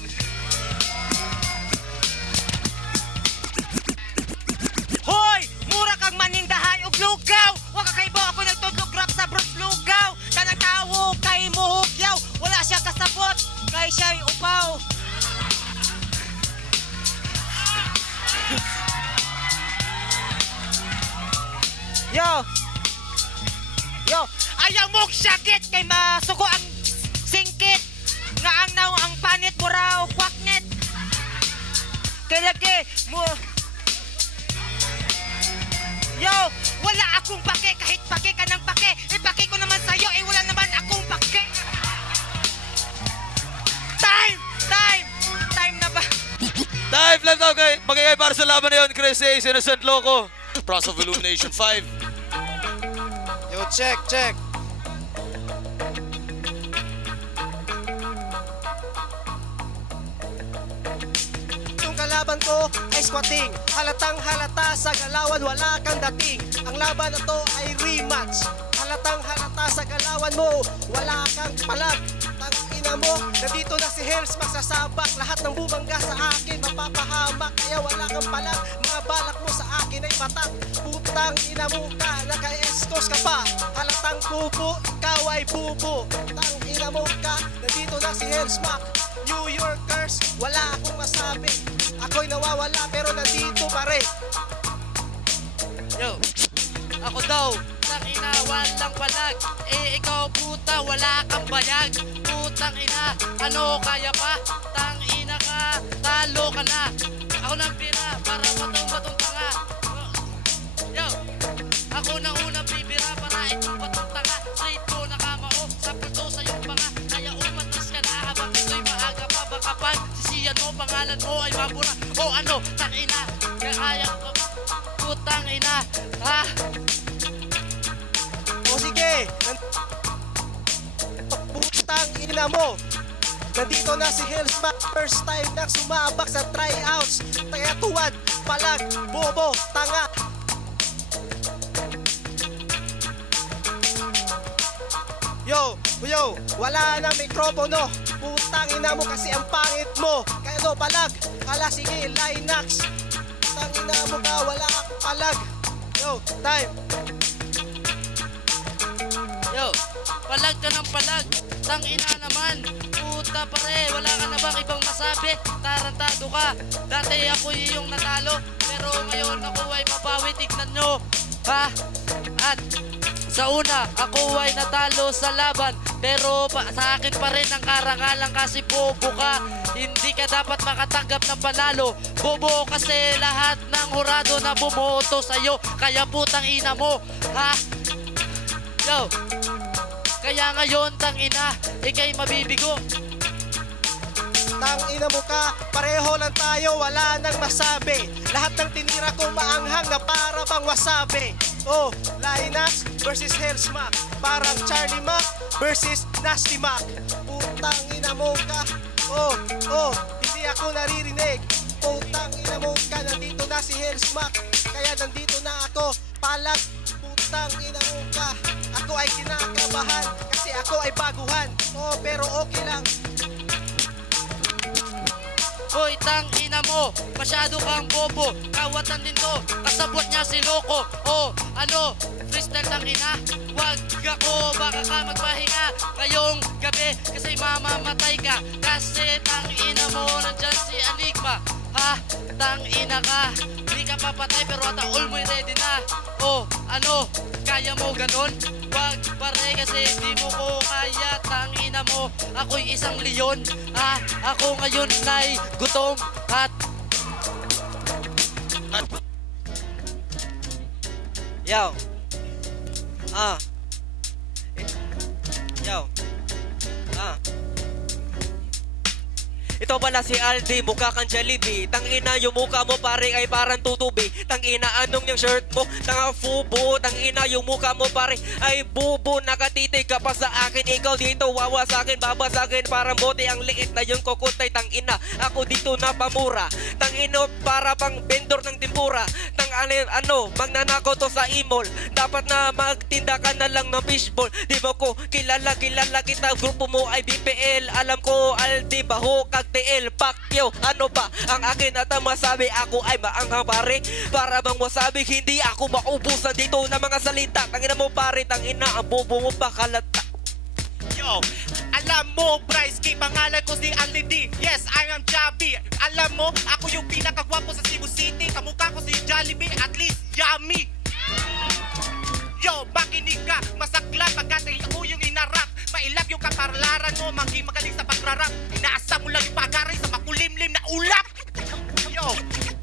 Hoy! Mura kang manindahay og lugaw! Wa ka kay bo ako nagtudlog rap sa bros lugaw! Kanang tawo kay muhugyaw! Wala siya kasabot, kay siya'y upaw! Yo! Ayaw mong syakit kay masuko ang singkit! Nga ang naw ang panit mo raw kwaknet! Kay lagi mo... Yo, wala akong pake, kahit pake ka ng pake. Ipake ko naman sa'yo, wala naman akong pake. Time na ba? Time lang daw kay magigay para sa laban na yun, Chris Ace, Innocent Loco. Process of Illumination 5. Yo, check. Kalaban ko ay squatting. Halatang halata sa galawan, wala kang dating. Ang laban na to ay rematch. Halatang halata sa galawan mo, wala kang palag. Tangina mo, nandito na si Hells magsasabak. Lahat ng bumangga sa akin mapapahamak. Kaya wala kang palag, mga balak mo sa akin ay patak. Putang ina mo ka, naka-estos ka pa. Halatang bubo, ikaw ay bubo. Tang ina mo ka, nandito na si Hells Mac. New Yorkers, wala akong masabi. Ako'y nawawala pero nandito pa rin. Yo, ako daw, tangina, walang palag. Eh, ikaw puta, wala kang bayag. Putang ina, ano kaya pa? Tangina ka, talo ka na. Ako nang bira, para matong tanga. Yo, ako nang unang bibira, para ikaw matong tanga. Straight ko nakamao, sa pulto sa iyong panga. Kaya umatras ka na, habang ito'y maaga pa. Baka pag sisiyan mo, pangalan mo ay mabura. O ano, tangina, kaya ko pa. Putang ina, ha? O sige, putang ina mo. Nandito na si Hellsmack, first time nang sumabak sa tryouts. Kaya tuwad, palag, bobo, tanga. Yo, wala na mikropono. Putang ina mo kasi ang pangit mo. Kaya no, palag, ala sige, Linux. Putang ina mo ka, wala akong palag. Yo, time. Yo, palag ka ng palag. Tangina naman. Puta pare, wala ka na bang ibang masabi? Tarantado ka. Dati ako yung natalo, pero ngayon ako ay mabawi. Tignan nyo, ha? At sa una, ako ay natalo sa laban, pero sa akin pa rin ang karangalan kasi bobo ka. Hindi ka dapat makatanggap ng panalo. Bobo kasi lahat ng hurado na bumoto sa'yo. Kaya putang ina mo, ha? Yo, kaya ngayon tangina, ikay mabibigo. Tangina mo ka, pareho lang tayo, wala nang masabi. Lahat ng tinira ko maanghang na para bang wasabi. Oh, Linux versus Hellsmack, parang Charlie Mac versus Nasty Mac. Putang ina mo ka, oh, hindi ako naririnig. Putang ina mo ka, nandito na si Hellsmack, kaya nandito na ako, palag. Putang ina mo ka, ako ay kinakabahan, kasi ako ay baguhan. Oh, pero okay lang. Hoy, tang ina mo, masyado kang bobo. Kawatan din to, kasabot niya si Loco. Oh, ano, freestyle tang ina. Wag ako, baka ka magpahinga ngayong gabi, kasi mamamatay ka. Kasi tang ina mo, nandyan si Enigma. Ha, tang ina ka, di ka papatay pero ata all mo ready na. Oh, ano, kaya mo ganon? Wag pare kasi di mo ko kaya, tangina mo. Ako'y isang leon, ha? Ako ngayon ay gutom at Yo. Yo. Ito pala si Aldi, mukha kang Jollibee. Tangina, yung mukha mo pare ay parang tutubi. Tangina, anong yung shirt mo? Tanga fubo. Tangina, yung mukha mo pare ay bubo. Nakatitig ka pa sa akin. Ikaw dito wawa sa akin, baba sa akin. Parang bote ang liit na yung kukuntay. Tangina, ako dito na pamura. Tangina, para pang vendor ng timpura. Ano, magnanakaw to sa imol. Dapat na magtinda ka na lang ng fishball. Di mo ko kilala kita. Grupo mo ay BPL. Alam ko Aldi, baho, kagtiil, pakyo. Ano ba ang akin at ang masabi? Ako ay maanghang pare, para bang wasabi. Hindi ako maubusan dito ng mga salita. Tangina mo pare, tangina ang bobo mo pa kalata. Yo, alam mo Bryce, pangalan ko si Aldi D. Yes, I am Javi. Alam mo, ako yung pinakagwapo sa Cebu City. Kamukha ko si Jollibee, at least yummy. Yo, makinig ka, masaklat pagkat ako yung inarap. Mailap yung kaparlaran mo, maging magaling sa pagrarap. Inaasa mo lang yung pagaray sa makulimlim na ulap. Yo,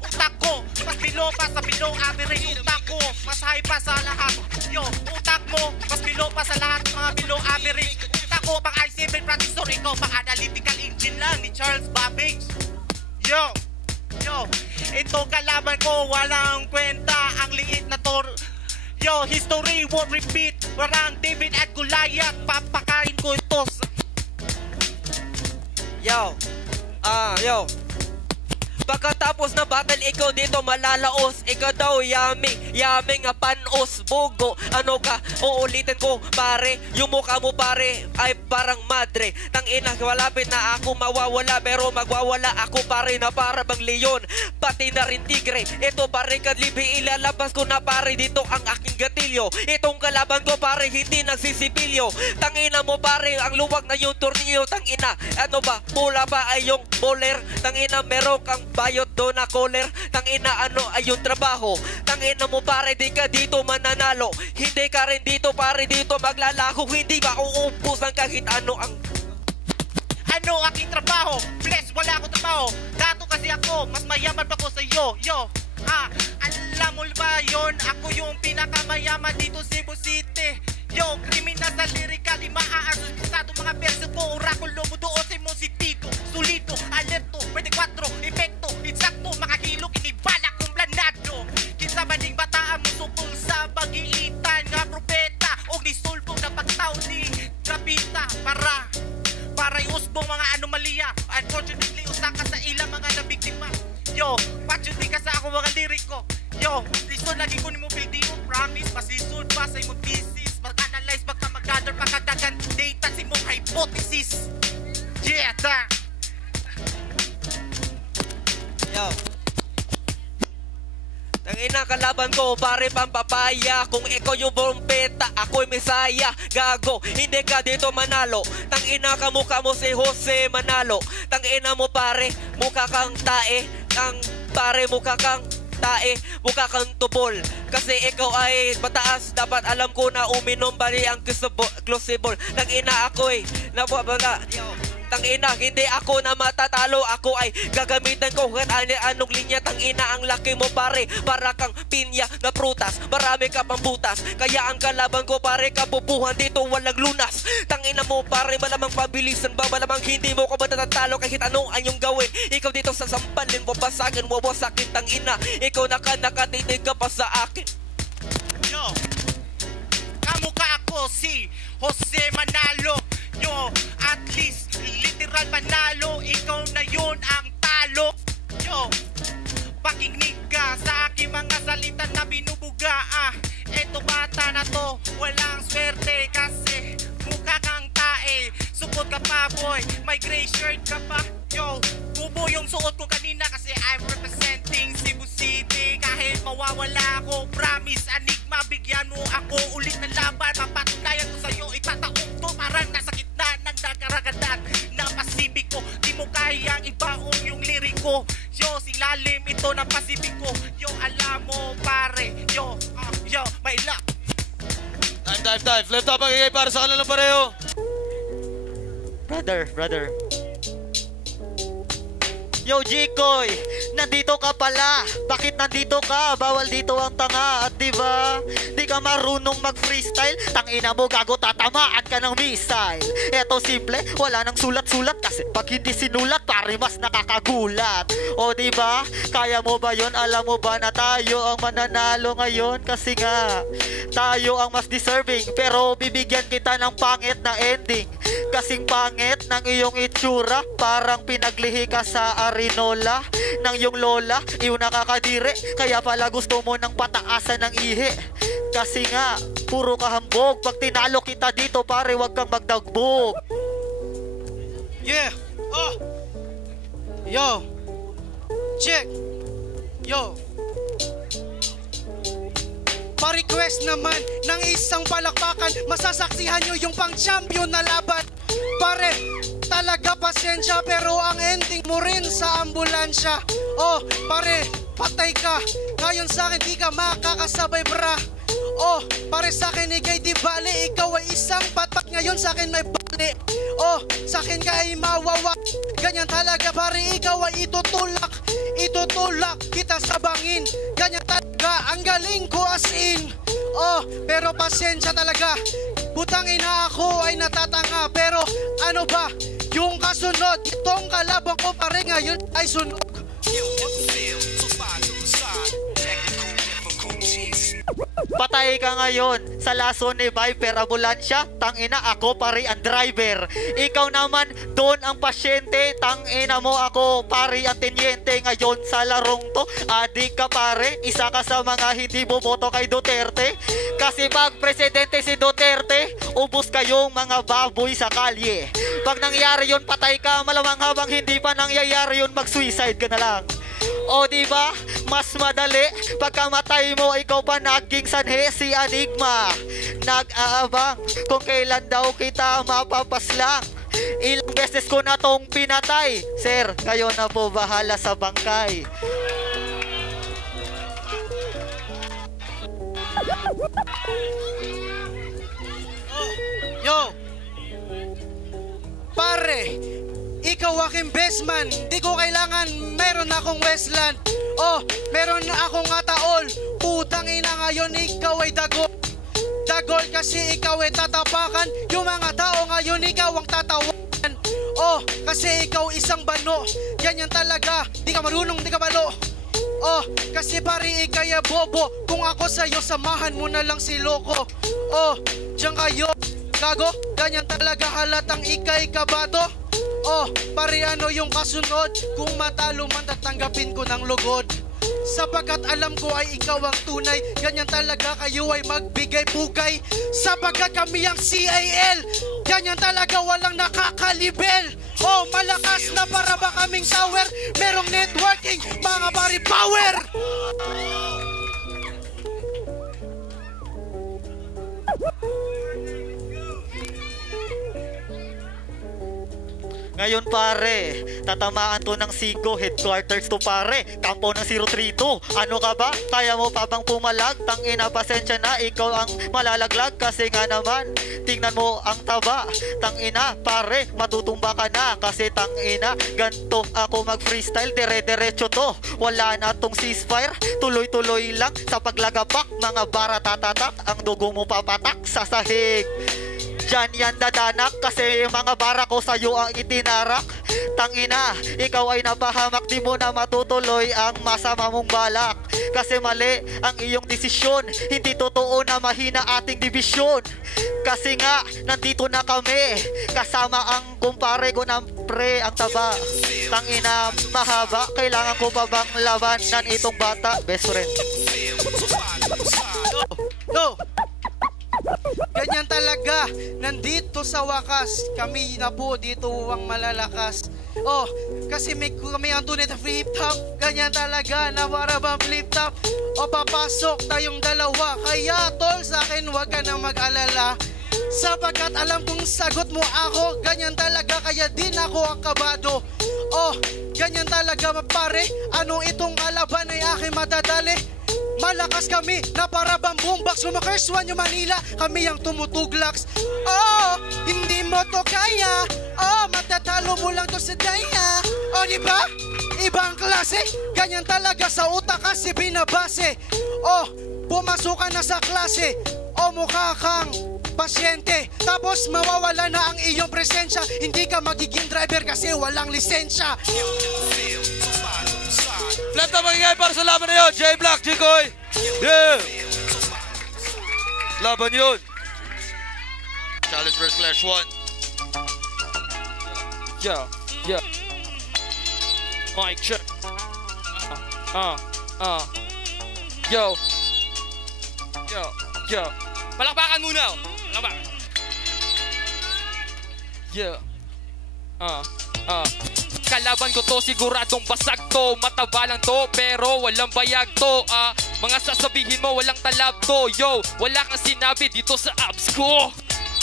utak ko, mas bilo pa sa below average. Utak ko, mas high pa sa lahat. Yo, utak mo, mas bilo pa sa lahat ng mga below average. Utak ko, pang i7 processor, ikaw pang analytical engine lang ni Charles Babbage. Yo, ito kalaban ko, walang kwenta, ang liit na Yo, history won't repeat. Parang David at Goliath, papakain ko ito. Yo. Pagkatapos na battle, ikaw dito malalaos. Ikaw daw yaming nga panos, bugo. Ano ka? Uulitin ko pare, yung mukha mo pare ay parang madre. Tangina, walapit na ako mawawala, pero magwawala ako pare na para bang leon, pati na rin tigre. Ito pare kadlibi, ilalabas ko na pare dito ang aking gatilyo. Itong kalaban ko pare hindi nagsisipilyo. Tangina ina mo pare, ang luwag na yung tornilyo, tang ina. Ano ba, mula ba ay yung bowler? Tang ina, meron kang bayot doon na collar. Tang ina, ano ay yung trabaho? Tang ina mo pare, di ka dito mananalo. Hindi ka rin dito pare, dito maglalako. Hindi ba uubos ng kahit ano ang... Ano aking trabaho? Bless, wala akong trabaho. Dato kasi ako, mas mayaman pa ko sa iyo. Yo, alam mo ba yun? Ako yung pinakamayaman dito sa Cebu City. Yo, kriminal sa lyrical, maaasos sa mga verso ko. Orakulo mo doon sa mo si Tito. Sulido, alerto, 24, epekto, insakto, makahilo, kinibala kong planado. Kinsa maning bataan mo supong sa bagiitan nga propeta. O nisulbong na pagtaw ni Trapita para iusbong mga anomalya. Unfortunately, usa ka sa ilang mga nabiktima. Yo, patyuti ka sa akong mga liriko. Yo, lisod lagi ko ni mo video. Promise, masisod pa sa imong thesis. Mag-analyze, mag-gather, pagkadagan data sa imong hypothesis. Yeah, ta! Yo. Tangina, kalaban ko pare pampapaya. Kung ikaw yung bombeta, ako'y mesaya. Gago, hindi ka dito manalo. Tangina ka, mukha mo si Jose Manalo. Tangina mo pare, mukha kang tae. Pare, mukha kang tae, mukha kang tubol. Kasi ikaw ay mataas, dapat alam ko na uminom bali ang crucible. Tangina ako'y nababaga. Tangina, hindi ako na matatalo. Ako ay gagamitan ko kahit anong linya. Tangina, ang laki mo pare, para kang pinya na prutas. Marami ka pang butas, kaya ang kalaban ko pare, kapupuhan dito walang lunas. Tangina mo pare, malamang pabilisan ba? Malamang hindi mo ko matatalo kahit anong anyong gawin. Ikaw dito sa sampalin, wabasagin, wawasakin. Tangina, ikaw nakatitig ka pa sa akin. Yo, kamukha ako si Jose Manalo. Yo, at least literal panalo, ikaw na yun ang talo. Yo, pakinig ka sa aking mga salita na binubuga. Eto bata na to, walang swerte kasi mukha kang tae. Sukot ka pa boy, may gray shirt ka pa. Yo, bubo yung suot ko kanina kasi I'm representing Cebu City. Kahit mawawala ako, promise, Enigma, bigyan mo ako ulit ng laban. Mapatunayan ko sa'yo, itataong to parang nasa gitna ng nakaragadan na Pasipiko. Di mo kayang ibaon yung liriko. Yo, silalim ito ng Pasipiko. Yo, alam mo pare. Yo, may luck. Time. Flip top magigay para sa kanilang pareho. Brother. Yo, Jikoy, nandito ka pala. Bakit nandito ka? Bawal dito ang tanga. At diba, di ka marunong mag-freestyle. Tangina mo, gago, tatamaan ka ng missile. Eto simple, wala nang sulat-sulat. Kasi pag hindi sinulat, pare mas nakakagulat. O diba, kaya mo ba yon? Alam mo ba na tayo ang mananalo ngayon? Kasi nga, tayo ang mas deserving. Pero bibigyan kita ng pangit na ending. Kasing pangit ng iyong itsura, parang pinaglihi ka sa arinola ng iyong lola. Iyong nakakadire, kaya pala gusto mo ng pataasan ng ihi. Kasi nga, puro kahambog. Pag tinalo kita dito pare, wag kang magdagbog. Yeah, yo, check, yo. Pa-request naman ng isang palakpakan. Masasaksihan nyo yung pang-champion na laban. Pare, talaga pasensya, pero ang ending mo rin sa ambulansya. Oh, pare, patay ka. Ngayon sa akin di ka makakasabay, bra. Oh, pare sa akin ikay di bali. Ikaw ay isang patpat, ngayon sa akin may bali. Oh, sa akin ka ay mawawa. Ganyan talaga pare, ikaw ay itutulak. Itutulak kita sa bangin. Ganyan talaga, ang galing ko as in. Oh, pero pasensya talaga. Putang ina, ako ay natatanga. Pero ano ba, yung kasunod, itong kalaban ko pare ngayon ay sunog. Patay ka ngayon sa laso ni Viper ambulansya. Tangina, ako pare ang driver. Ikaw naman doon ang pasyente. Tangina mo, ako pare ang tenyente. Ngayon sa larong to, adik ka pare. Isa ka sa mga hindi boboto kay Duterte. Kasi pag presidente si Duterte, ubos kayong mga baboy sa kalye. Pag nangyari yun, patay ka. Malamang habang hindi pa nangyayari yun, mag-suicide ka na lang. O diba, mas madali. Pagkamatay mo, ikaw pa naging sanhe. Si Enigma nag-aabang kung kailan daw kita mapapaslang. Ilang beses ko na tong pinatay. Sir, kayo na po bahala sa bangkay. Yo! Pare, ikaw aking best man. Di ko kailangan, meron akong Westland. Oh, meron na akong ataol. Putang ina ngayon, ikaw ay dagol. Dagol kasi ikaw ay tatapakan. Yung mga tao ngayon, ikaw ang tatawan. Oh, kasi ikaw isang bano. Ganyan talaga, di ka marunong, di ka balo. Oh, kasi pare ikay bobo. Kung ako sa'yo, samahan mo na lang si Loco. Oh, diyan kayo gago, ganyan talaga halatang ikay kabado. Oh, pare ano yung kasunod? Kung matalo man tatanggapin ko ng lugod. Sapagkat alam ko ay ikaw ang tunay. Ganyan talaga kayo ay magbigay pugay. Sapagkat kami ang CAL. Ganyan talaga walang nakakalibel. Oh, malakas na para ba kaming tower. Merong networking, mga pari power. Ngayon pare, tatamaan to ng Sigo, headquarters to pare, kampo ng 032. Ano ka ba? Kaya mo pa bang pumalag? Tangina, pasensya na, ikaw ang malalaglag. Kasi nga naman, tingnan mo ang taba. Tangina, pare, matutumba ka na. Kasi tangina, ganto ako mag-freestyle, dire-diretso to. Wala na tong ceasefire, tuloy-tuloy lang sa paglagapak. Mga bara tatatak, ang dugo mo papatak sa sahig. Diyan yan dadanak kasi mga bara ko sa'yo ang itinarak. Tangina, ikaw ay napahamak, di mo na matutuloy ang masama mong balak. Kasi mali ang iyong desisyon, hindi totoo na mahina ating divisyon. Kasi nga, nandito na kami, kasama ang kumpare ko ng pre, ang taba. Tangina, mahaba, kailangan ko pa bang labanan itong bata? Best friend. No! Ganyan talaga, nandito sa wakas, kami na po dito ang malalakas. Oh, kasi kami ang tunay na flip top. Ganyan talaga, na para bang flip top. O papasok tayong dalawa. Kaya tol, sa akin wag ka na mag-alala. Sapagkat alam kong sagot mo ako. Ganyan talaga, kaya din ako ang kabado. Oh, ganyan talaga pare. Anong itong alaban ay aking madadali? Malakas kami na para bang boombox. Sumakers one yung Manila, kami ang tumutuglax. Oh, hindi mo to kaya. Oh, matatalo mo lang to sa daya. Oh, diba? Ibang klase. Ganyan talaga sa utak kasi binabase. Oh, pumasok ka na sa klase. Oh, mukha kang pasyente. Tapos mawawala na ang iyong presensya. Hindi ka magiging driver kasi walang lisensya. Flat na magigay para sa laban na yun. J-Black, Jikoy. Yeah. Laban yun. Challenge vs. Clash 1. Yeah. Mic check. Yo. Palakpakan muna. Palakpakan. Yeah. Kalaban ko to, siguradong basag to. Mataba lang to, pero walang bayag to. Mga sasabihin mo, walang talab to. Yo, wala kang sinabi dito sa abs ko.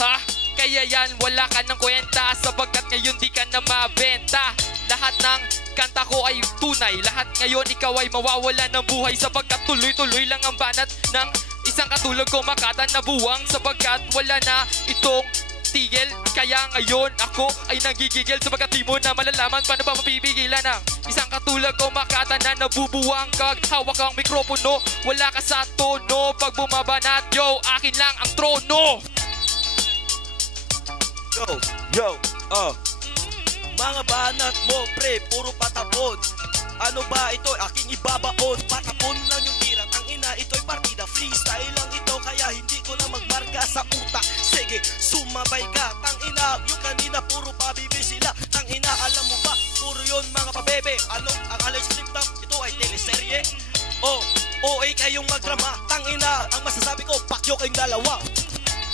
Ha? Kaya yan, wala ka ng kwenta. Sapagkat ngayon di ka na mabenta. Lahat ng kanta ko ay tunay. Lahat ngayon ikaw ay mawawala ng buhay. Sapagkat tuloy-tuloy lang ang banat ng isang katulog ko makatan na buwang. Sapagkat wala na itong tigil, kaya ngayon ako ay nagigigil sapagkat di mo na malalaman paano ba mapipigilan ng isang katulad ko makata na nabubuwang kag hawak ang mikropono, wala ka sa tono pag bumabanat, yo, akin lang ang trono. Yo, mga banat mo pre, puro patapon. Ano ba ito? Aking ibabaon. Patapon lang yung tira, tangina, ito'y partida. Freestyle lang ito, kaya hindi ko na magmarga sa utak. Sige, sumabay ka, tangina, yung kanina puro pabibi sila. Tangina, alam mo ba, puro yun mga pabebe. Anong akala strip top, ito ay teleserye. OA kayong magdrama, tangina, ang masasabi ko, pakyo kayong dalawa.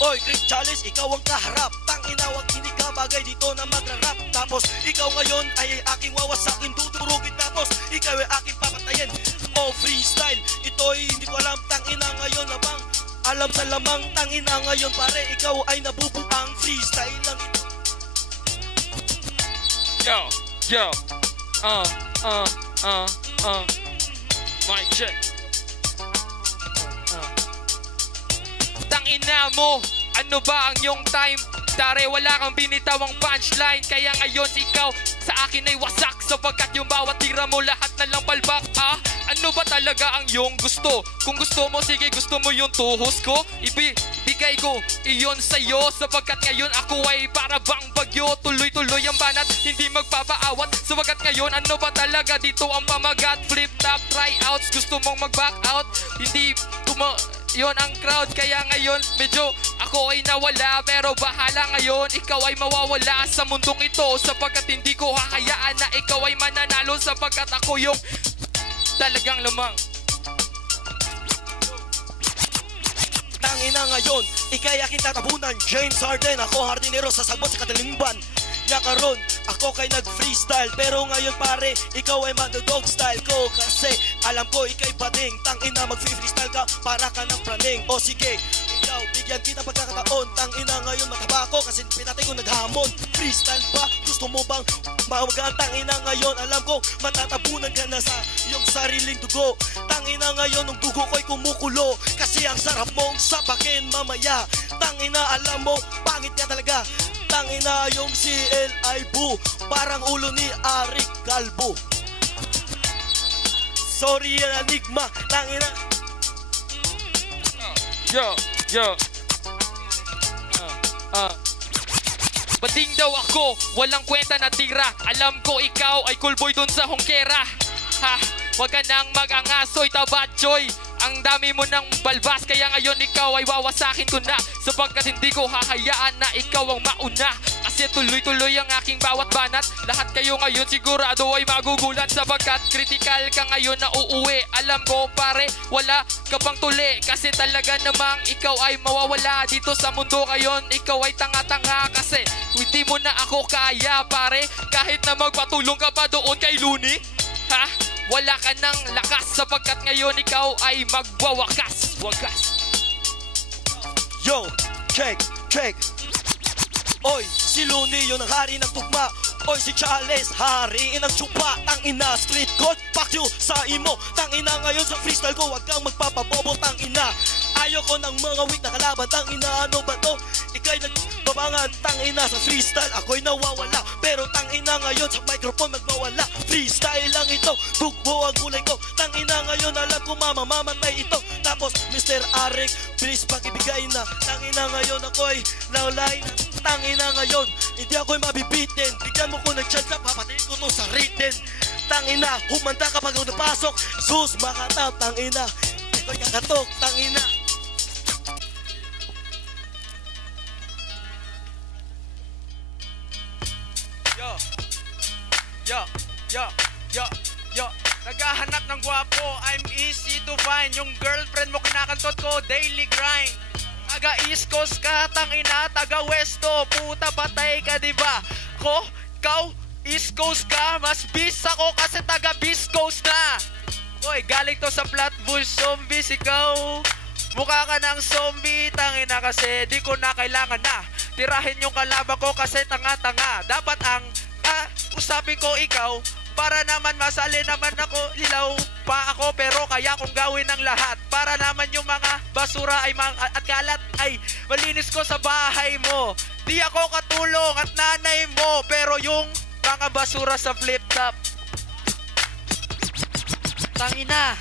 Oy, Chris Chalice, ikaw ang kaharap. Tangina, wag hindi ka bagay dito na magrarap. Tapos, ikaw ngayon ay aking wawasakin, dudurugin. Tapos, ikaw ay aking papatayin. Oh, free alam sa lamang. Tangina ngayon pare, ikaw ay nabubuang. Freestyle lang ito. Yo, mic check. Tangina mo, ano ba ang iyong time? Tare, wala kang binitawang punchline. Kaya ngayon ikaw sa akin ay wasak, sapagkat yung bawat tira mo lahat na lang palbak. Ano ba talaga ang iyong gusto? Kung gusto mo, sige, gusto mo yung tuhos ko, ibigay ko iyon sa'yo, sapagkat ngayon ako ay para bang bagyo. Tuloy-tuloy ang banat, hindi magpapaawat, sapagkat ngayon ano ba talaga dito ang pamagat? Flip top, tryouts, gusto mong mag-back out, hindi yon ang crowd. Kaya ngayon medyo ako ay nawala, pero bahala ngayon, ikaw ay mawawala sa mundong ito, sapagkat hindi ko hakayaan na ikaw ay mananalo, sapagkat ako yung talagang lamang. Tangina ngayon, ikay aking tatabunan. James Harden, ako hardinero sa sagbot sa katalimban. Karon, ako kay nag-freestyle, pero ngayon pare, ikaw ay madodog style ko. Kasi alam ko ikay bading, tangina mag-freestyle ka, para ka ng praning. O sige, ikaw, bigyan kita pagkakataon. Tangina ngayon mataba ko, kasi pinatay ko naghamon. Freestyle ba? Gusto mo bang mamagaan? Tangina ngayon, alam ko matatabunan ka na sa iyong sariling dugo. Tangina ngayon, ang dugo ko'y kumukulo, kasi ang sarap mong sapakin mamaya. Tangina, alam mo, pangit ka talaga. Tangina yung CL ay bu, parang ulo ni Arik Calvo. Sorry yan, enigma. Tangina. Yo. Bading daw ako, walang kwenta na tira. Alam ko ikaw ay cool boy dun sa hongkera. Wag ka nang mag-angasoy, tabatchoy. Ang dami mo ng balbas, kaya ngayon ikaw ay wawasakin ko na, sapagkat hindi ko hahayaan na ikaw ang mauna. Kasi tuloy-tuloy ang aking bawat banat. Lahat kayo ngayon sigurado ay magugulat, sapagkat critical ka ngayon na uuwi. Alam ko pare, wala ka pang tuli, kasi talaga namang ikaw ay mawawala dito sa mundo ngayon. Ikaw ay tanga-tanga, kasi hindi mo na ako kaya pare. Kahit na magpatulong ka pa doon kay Looney, wala ka ng lakas, sapagkat ngayon ikaw ay magwawakas. Yo, check. Oy, si Looney yun ang hari ng tugma. Oy, si Charles, hari ng tsupa. Tangina, street code, fuck you sa imo. Tangina ngayon sa freestyle ko, wag kang magpapabobo. Tangina, ayoko ng mga weak na kalaban. Tangina, ano ba to? Ika'y nagbabangan. Tangina, sa freestyle ako'y nawawala, pero tangina ngayon sa microphone magmawala. Freestyle lang ito, tugbo ang kulay ko. Tangina ngayon, alam ko mamamatay ito. Tapos Mr. Arik, please pakibigay na. Tangina ngayon ako'y lawlay na. Tangina ngayon, hindi ako'y mabibitin. Bigyan mo ko ng chance, papatayin ko to sa written. Tangina, humanda kapag ako napasok. Sus, makataw, tangina, iko'y kakatok, tangina. Yo, naghahanap ng gwapo, I'm easy to find. Yung girlfriend mo kinakantot ko, daily grind. Taga East Coast ka, tangina, taga Westo, puta patay ka, diba? Ikaw, East Coast ka, mas bis ako kasi taga East Coast na. Oy, galing to sa Flatbush Zombies, ikaw mukha ka ng zombie, tangina, kasi di ko na kailangan na tirahin yung kalaban ko, kasi tanga-tanga. Dapat ang usapin ko ikaw, para naman masali naman ako, lilaw pa ako, pero kaya kong gawin ang lahat para naman yung mga basura ay at kalat ay malinis ko sa bahay mo. Di ako katulong at nanay mo, pero yung mga basura sa flip top. Tangina,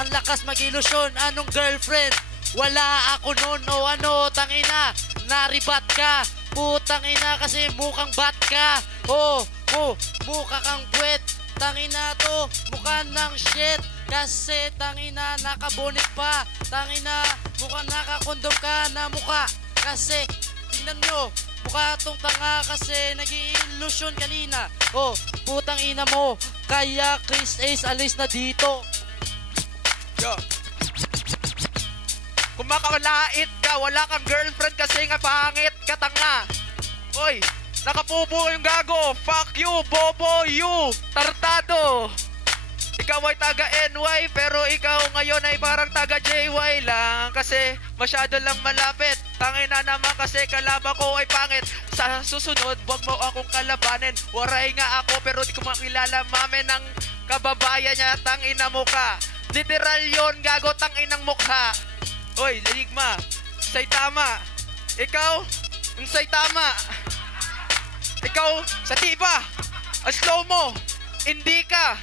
ang lakas mag-ilusyon, anong girlfriend? Wala ako nun o ano, tangina, naribat ka. Putang ina kasi mukhang bat ka. Mukha kang puwet. Tangina to, mukha ng shit. Kasi tangina nakabonit pa. Tangina, mukhang nakakondom ka na mukha. Kasi tingnan nyo, mukha tong tanga kasi nag-i-illusion kanina. Putang ina mo, kaya Chris Ace alis na dito. Yo, kung makalait ka, wala kang girlfriend kasi nga pangit ka, tanga. Oy, nakapubo yung gago. Fuck you, bobo you, tartado. Ikaw ay taga NY, pero ikaw ngayon ay parang taga JY lang. Kasi masyado lang malapit. Tangina naman kasi kalaban ko ay pangit. Sa susunod, wag mo akong kalabanin. Waray nga ako, pero di ko makilala mame ng kababayan niya. Tangina mo ka. Literal yon, gago, tanginang mukha. Oy, Ligma, Saitama. Ikaw, Saitama. Ikaw, sa tiba. Ang slow mo. Hindi ka.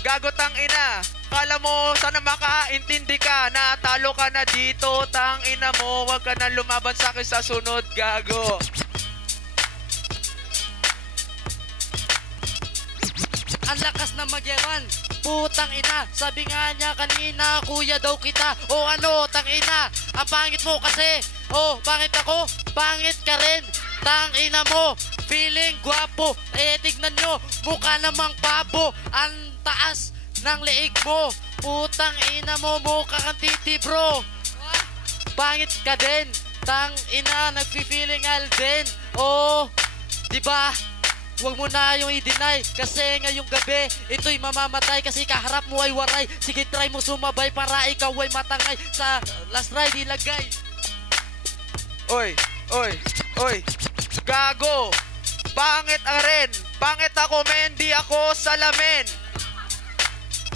Gago tangina. Kala mo sana makaintindi ka. Natalo ka na dito. Tangina mo. Huwag ka na lumaban sa akin sa sunod. Gago. Ang lakas na magyaman. Putang ina. Sabi nga niya kanina, kuya daw kita. O ano, tangina. Ang pangit mo kasi. O, pangit ako. Pangit ka rin. Tangina mo. Feeling gwapo. Eh, tignan nyo. Mukha namang pabo. Ang taas ng leeg mo. Putang ina mo. Mukha kang titi, bro. Pangit ka din. Tang ina. Nagfi-feeling Alden. Oh, diba? Huwag mo na yung i-deny. Kasi ngayong gabi, ito'y mamamatay. Kasi kaharap mo ay waray. Sige, try mo sumabay para ikaw ay matangay. Sa last ride, ilagay. Oy, oy, oy. Gago. Pangit ang rin. Pangit ako, men. Di ako salamin.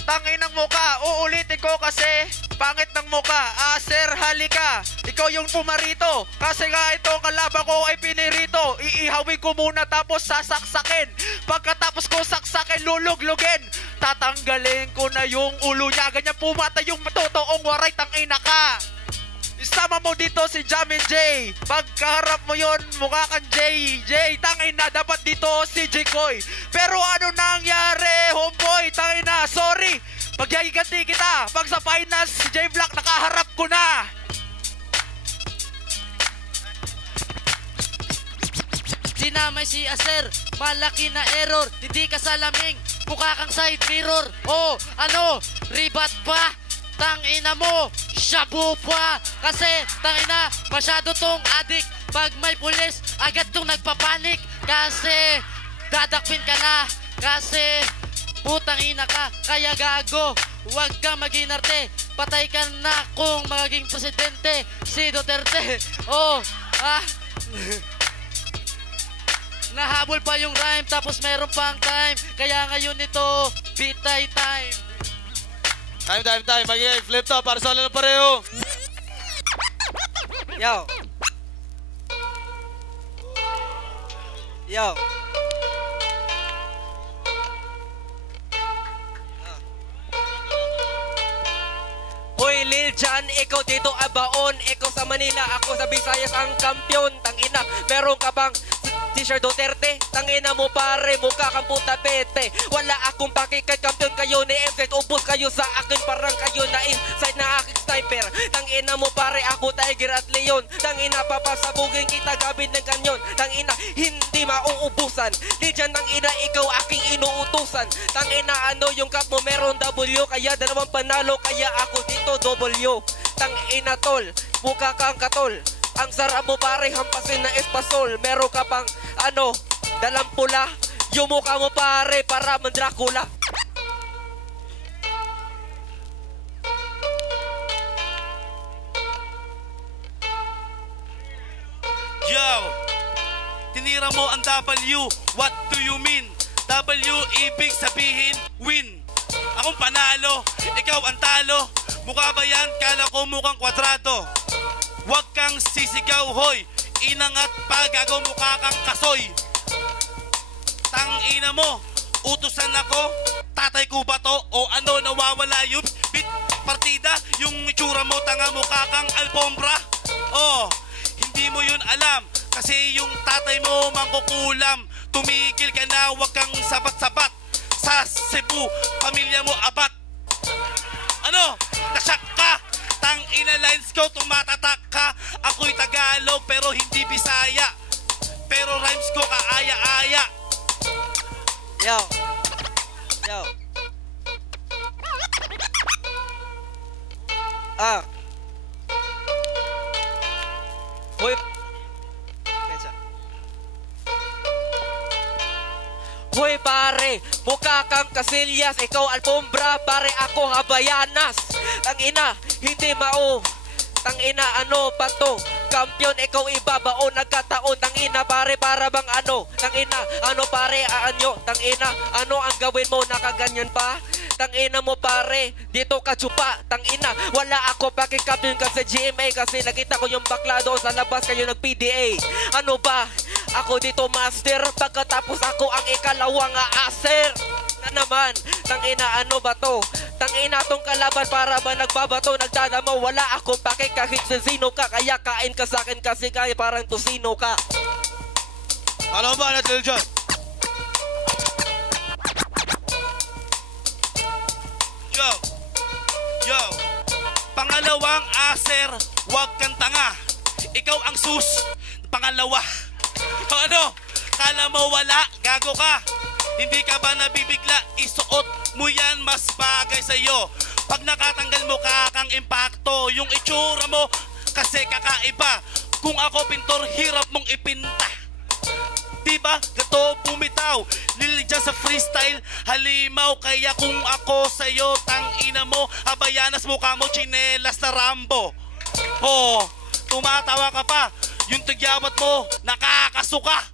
Tangin ng muka. Uulitin ko kasi pangit ng muka. Sir, halika. Ikaw yung pumarito. Kasi nga itong kalaban ko ay pinirito. Iihawin ko muna tapos sasaksakin. Pagkatapos ko saksakin, luluglugin. Tatanggalin ko na yung ulo niya. Ganyan pumatay yung totoong waray. Tangina ka. Isama mo dito si Jamin J. Pagkaharap mo yon, mukha kang J. Tangin na, dapat dito si J-Koy. Pero ano nangyari, homeboy? Tangin na, sorry. Pagyagiganti kita. Pag sa finals, si J-Black, nakaharap ko na. Dinamay si Aser, malaki na error. Hindi ka salaming, mukha kang side mirror. Oh, ano, ribat pa. Tangina mo, shabu pa. Kasi, tangina, masyado tong adik. Pag may pulis, agad tong nagpapanik. Kasi, dadakpin ka na. Kasi, putang ina ka. Kaya gago, huwag kang mag-inarte. Patay ka na kung magiging presidente. Si Duterte. Oh, nahabol pa yung rhyme, tapos meron pang time. Kaya ngayon ito, bitay time. Time. Magiging flip to para sa ulan ng pareho. Yo. Yo. Hoy Lil Jan, ikaw dito abaon. Ikaw sa Manila, ako sa Visayas ang kampiyon. Tangina, meron ka bang t-shirt Duterte? Tangina mo pare, mukha kang puta pete. Wala akong pakikay, kampiyon kayo ni MZ. Ubos kayo sa akin, parang kayo na inside na aking sniper. Tangina mo pare, ako Tiger at Leon. Tangina, papasabugin kita gabit ng kanyon. Tangina, hindi mauubusan. Di dyan tangina, ikaw aking inuutusan. Tangina, ano yung cup mo, meron W. Kaya dalawang panalo, kaya ako dito W. Tangina tol, mukha kang katol. Ang sarap mo pare, hampasin na espasol. Meron ka pang ano, dalang pula. Yung mukha mo pare, para man Dracula. Yo! Tinira mo ang W. What do you mean? W ibig sabihin win. Akong panalo, ikaw ang talo. Mukha ba yan? Kala ko mukhang kwadrado. Huwag kang sisigaw, hoy. Inangat pa, gago, mukha kang kasoy. Tangina mo, utusan ako. Tatay ko ba to? O ano, nawawala yung bit partida? Yung itsura mo, tanga, mukha kang alpombra. Oh, hindi mo yun alam. Kasi yung tatay mo mangkukulam. Tumigil ka na, huwag kang sabat-sabat. Sa Cebu, pamilya mo abat. Ano? Nasyak ka? Tangina lines ko, tumatatak ka. Ako'y Tagalog pero hindi Bisaya. Pero rhymes ko kaaya-aya. Yo. Hoy. Hoy pare, Mukha kang Casillas, ikaw alfombra, pare ako habayanas. Tangina, hindi Tangina, ano pa to? Kampiyon, ikaw ibabao, nagkataon. Tangina, pare, para bang ano? Tangina, ano pare, aanyo? Tangina, ano ang gawin mo? Nakaganyan pa? Tangina mo pare, dito ka tsupa. Tangina, wala ako pakikampiyon ka sa GMA. Kasi nakita ko yung bakla doon sa labas kayo nag-PDA. Ano ba? Ako dito master, pagkatapos ako ang ikalawang aser. Na naman, tangina, ano ba to? Tangina tong kalaban para ba nagbabato, nagdadamo. Wala akong pake kahit sa sino ka. Kaya kain ka sa akin kasi kaya parang tusino ka. Ano ba natin dyan? Yo, pangalawang aser, wag kang tanga. Ikaw ang sus, pangalawa. Ano? Kala mo wala, gago ka. Hindi ka ba nabibigla? Isuot mo yan, mas bagay sa'yo. Pag nakatanggal mo kakang impacto, yung itsura mo kasi kakaiba. Kung ako pintor, hirap mong ipinta. Diba? Gato bumitaw. Lili dyan sa freestyle, halimaw. Kaya kung ako sa'yo, tangina mo, habayanas mukha mo, chinelas na Rambo. Oh, tumatawa ka pa. Yung tigyawat mo, nakakasuka.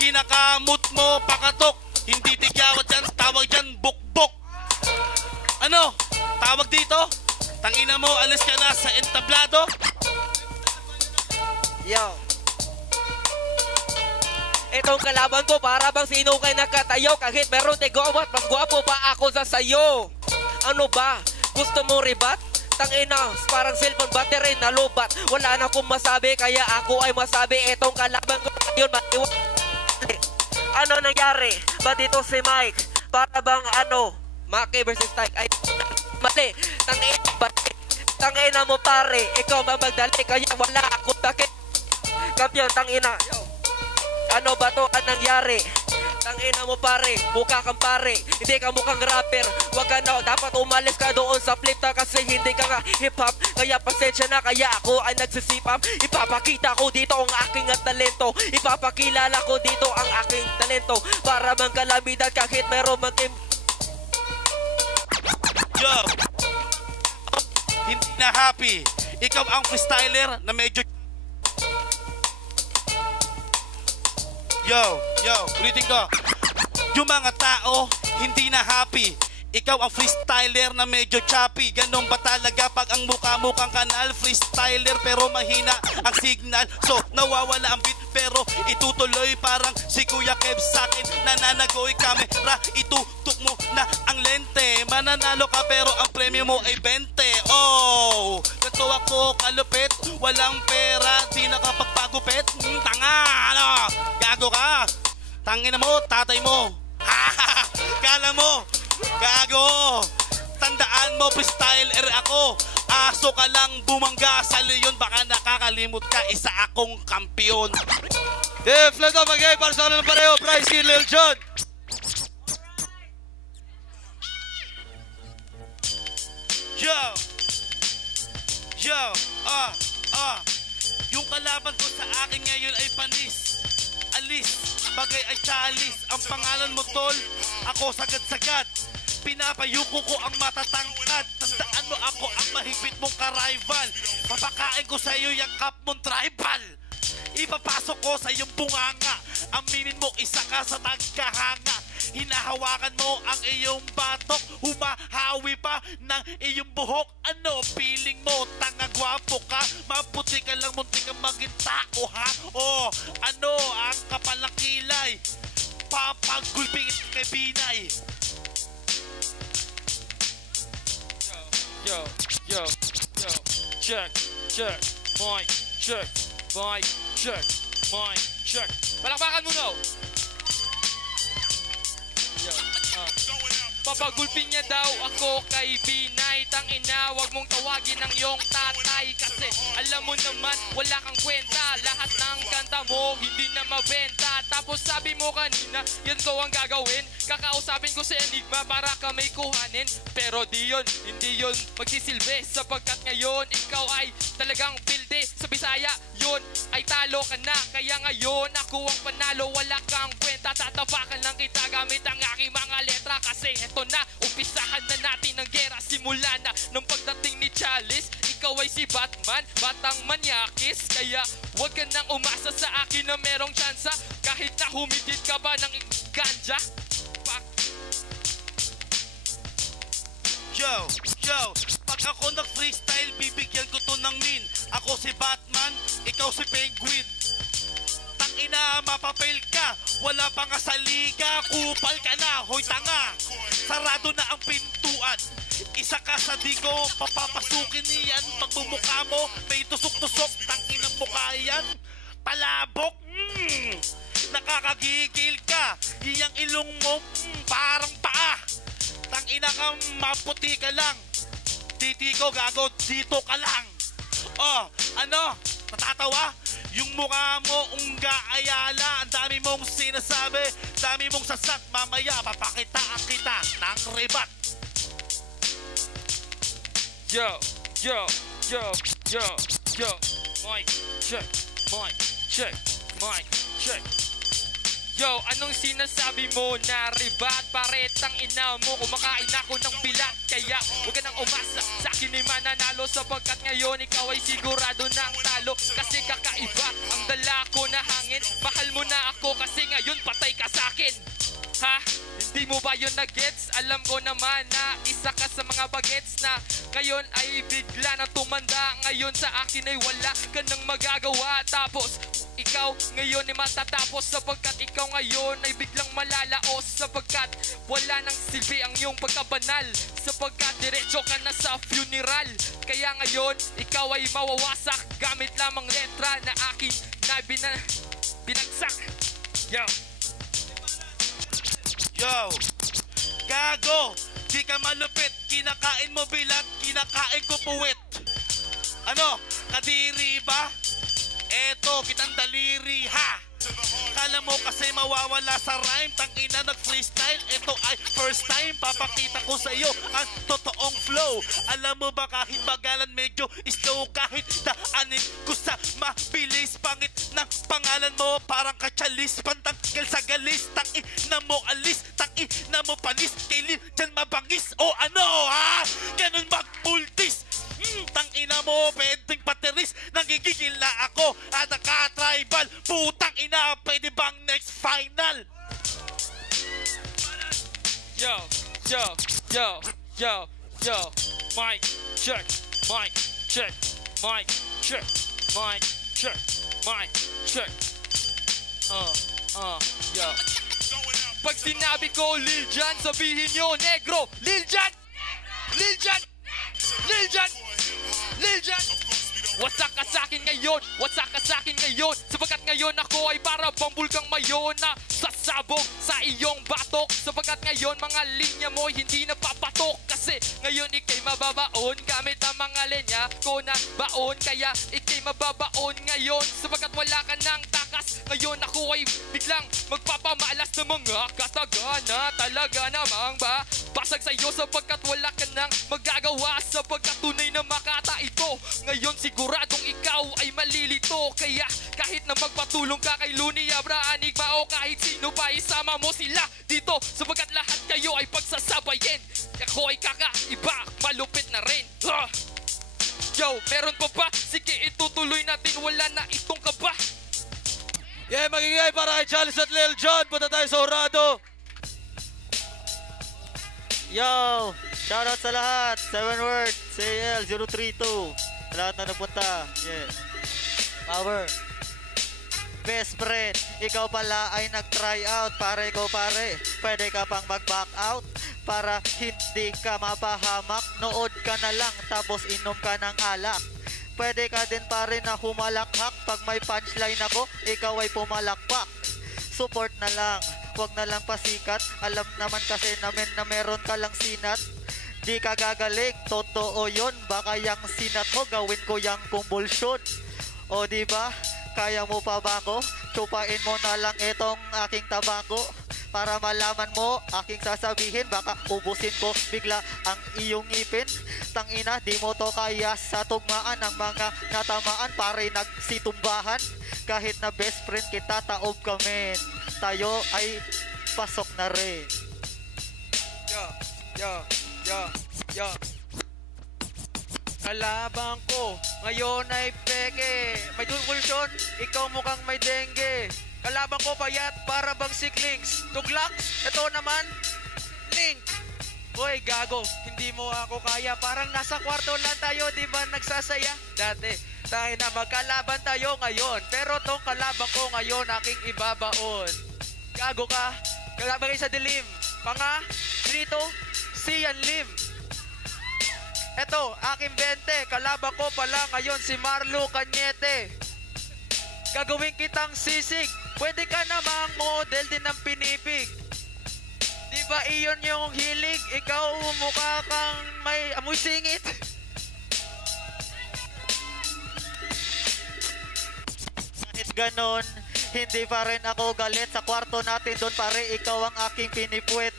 Kinakamot mo, pakatok. Hindi tigyawat yan, tawag dyan, bukbok. Ano? Tawag dito? Tangina mo, alis ka na sa entablado? Yo. Itong kalaban ko para bang sino kay nakatayo. Kahit meron tigawat, mas gwapo pa ako sa sayo. Ano ba? Gusto mo ribat? Tangina, parang cellphone battery na lubat. Wala na akong masabi, kaya ako ay masabi. Itong kalaban ko ngayon, matiwag. Ano nangyari? Ba dito si Mike? Para bang ano? Maki versus Tyke. Ay, mali. Tangina mo pare. Ikaw mamagdali. Kaya wala ako takit. Kampiyon, tangina. Ano ba to? Anong nangyari? Tangina mo pare. Mukha kang pare. Hindi ka mukhang rapper. Wag ka na. Dapat umalis ka doon sa flipta. Kasi hindi ka nga hip-hop. Kaya pasensya na. Kaya ako ay nagsisipap. Ipapakita ko dito ang aking talento. Ipapakilala ko dito ang aking talento. Para mang kalamidad kahit meron maging... Yo! Hindi na happy. Ikaw ang freestyler na medyo... Yo, ulitin ko. Yung mga tao, hindi na happy. Ikaw ang freestyler na medyo choppy. Ganon ba talaga pag ang mukha-mukhang kanal? Freestyler pero mahina ang signal. So, nawawala ang beat pero itutuloy parang si Kuya Kev sa'kin. Nananagoy kamera, itutok mo na ang lente. Mananalo ka pero ang premyo mo ay 20. Oh, ganito ako kalupit. Walang pera, di nakapagpagupit. Tanga, ano? Gago ka. Tangina mo, tatay mo. Kala mo, gago. Tandaan mo, freestyler ako. Aso ka lang bumangga sa leon. Baka nakakalimot ka, isa akong kampiyon. Yeah, flat up again para sa kanilang pareho. Bryce Kid, Lil Jon. Yo, yung kalaban ko sa akin ngayon ay panis. Alis, bagay ay chalis. Ang pangalan mo tol, ako sagad-sagad. Pinapayuko ko ang matatangkad. Tandaan mo ako ang mahigpit mong ka-rival. Papakain ko sa iyo yung cup mong tribal. Ipapasok ko sa iyong bunganga. Aminin mo isa ka sa tagkahanga. Hinahawakan mo ang iyong batok. Humahawi pa ng iyong buhok. Ano feeling mo? Tanga gwapo ka. Maputi ka lang, munti kang maging tao ha. O ano ang kapal ng kilay? Papagulping kay Binay. Yo, check, mic, check, palakpakan mo no. Yo, papagulping niya daw ako kay Binay. tangina, wag mong tawagin ng iyong tatay. Kasi alam mo naman, wala kang kwenta. Lahat ng kanta mo, hindi na mabenta. Tapos sabi mo kanina, yan ko ang gagawin. Kakausapin ko si Enigma para ka may kuhanin. Pero di yun, hindi yun magsisilbi. Sapagkat ngayon, ikaw ay talagang pilde. Sa Bisaya, yun ay talo ka na. Kaya ngayon, ako ang panalo. Wala kang kwenta, tatapakan lang kita gamit ang aking mga letra. Kasi eto na, umpisahan na natin ang gera. Simula na ng pagdating ni Chalice. Ikaw ay si Batman, batang manyakis. Kaya huwag ka nang umasa sa akin na merong tsansa. Kahit na humigit ka ba ng ganja. Yo, pag ako nag-freestyle, bibigyan ko to ng min. Ako si Batman, ikaw si Penguin. Tangina, mapapel ka, wala pa nga sa liga. Kupal ka na, hoy tanga. Sarado na ang pintuan. Isa ka sa di ko papapasukin niyan. Pagbumukha mo, may tusok-tusok. Tanginang mukha yan, palabok. Nakakagigil ka. Iyang ilong mo, parang paa. Tangina ka, maputi ka lang. Titi ko, gago, dito ka lang. Oh, ano? Natatawa? Yung mukha mo, Ungga Ayala. Ang dami mong sinasabi, dami mong sasat. Mamaya, papakitaan kita ng rebat. Yo, mic check, mic check, mic check. Yo, anong sinasabi mo na ribat? Paretang ina mo, kumakain ako ng bilat. Kaya huwag ka nang umasa sa akin ay mananalo. Sapagkat ngayon ikaw ay sigurado ng talo. Kasi kakaiba ang dala ko na hangin. Mahal mo na ako kasi ngayon patay ka sa akin. Ha? Hindi mo ba yun na-gets? Alam ko naman na isa ka sa mga bagets na ngayon ay bigla nang tumanda. Ngayon sa akin ay wala ka nang magagawa. Tapos ikaw ngayon ay matatapos. Sapagkat ikaw ngayon ay biglang malalaos. Sapagkat wala nang silbi ang iyong pagkabanal. Sapagkat diretso ka na sa funeral. Kaya ngayon ikaw ay mawawasak gamit lamang letra na aking na binagsak. Yo, gago, di ka malupit. Kinakain mo bilat, kinakain ko puwit. Ano, kadiri ba? Eto, kitang daliri, ha? Kala mo kasi mawawala sa rhyme. Tangina nag-freestyle, ito ay first time. Papakita ko sa iyo ang totoong flow. Alam mo ba kahit bagalan medyo slow. Kahit daanin ko sa mabilis. Pangit ng pangalan mo parang katsalis. Pantanggal sa galis, tangina mo alis. Tangina mo panis, kailin dyan mabangis. O ano ha? Ganun mag-multis. Tangina mo, pwedeng patiris. Nangigigil na ako at naka-tribal. Putang ina, pwede bang next final? Yo, mic check, mic check, mic check, mic check, mic check. Yo. Pag sinabi ko Lil Jon, sabihin nyo negro. Lil Jon! Lil Jon! Lil Jon! Lil Jon! Wasak ka sa'kin ngayon, wasak ka sa'kin ngayon. Sapagkat ngayon ako ay para bang bulkang mayon na sasabog sa iyong batok. Sapagkat ngayon mga linya mo hindi napapatok. Kasi ngayon ikay mababaon gamit ang mga linya ko na baon. Kaya ikay mababaon ngayon sapagkat wala ka ng takas. Ngayon ako ay biglang magpapamalas ng mga katagana. Talaga namang ba basag sa'yo sapagkat wala ka nang magagawa. Sapagkat tunay na makata ito. Ngayon siguradong ikaw ay malilito. Kaya kahit na magpatulong ka kay Luni, Abra, Enigma o kahit sino pa, isama mo sila dito sapagkat lahat kayo ay pagsasabayin. Ako ay kakaiba, malupit na rin. Yo, meron pa ba? Sige, itutuloy natin, wala na itong kaba. Yeah, magigay para kay Chalice at Lil Jon. Punta tayo sa Horado. Yo, shoutout sa lahat. 7 Word, CL 032. Sa lahat na napunta. Yeah. Power. Best friend, ikaw pala ay nag-try out. Para ikaw pare, pwede ka pang mag-back out. Para hindi ka mapahamak, nood ka na lang tapos inom ka ng alak. Pwede ka din pare na humalakhak. Pag may punchline ako, ikaw ay pumalakpak. Support na lang, wag na lang pasikat. Alam naman kasi namin na meron ka lang sinat. di ka gagaling. Totoo yun, baka yang sinat mo, gawin ko yang kumbulsyon. O di ba? Kaya mo pa ba ako? Chupain mo na lang itong aking tabako. Para malaman mo, aking sasabihin, baka ubusin ko bigla ang iyong ngipin. Tangina, di mo to kaya sa tugmaan ng mga natamaan, pare nagsitumbahan. Kahit na best friend kita, taob kami. Tayo ay pasok na rin. Yo. Kalabang ko, ngayon ay peke. May dulgulsyon, ikaw mukhang may dengue. Kalabang ko payat para bang si Clinks. Tuglax, ito naman, Link. Hoy, gago, hindi mo ako kaya. Parang nasa kwarto lang tayo, di ba nagsasaya? Dati, tayo na magkalaban tayo ngayon. Pero tong kalabang ko ngayon, aking ibabaon. Gago ka, kalabang kayo sa dilim. Panga, dito, Sian Lim. Eto, aking 20, kalabang ko pala ngayon si Marlo Cañete. Gagawin kitang sisig, pwede ka namang model din ng pinipig. Di ba iyon yung hilig? Ikaw mukha kang may amoy singit. Kahit ganon, hindi pa rin ako galit. Sa kwarto natin doon pare, ikaw ang aking pinipwet.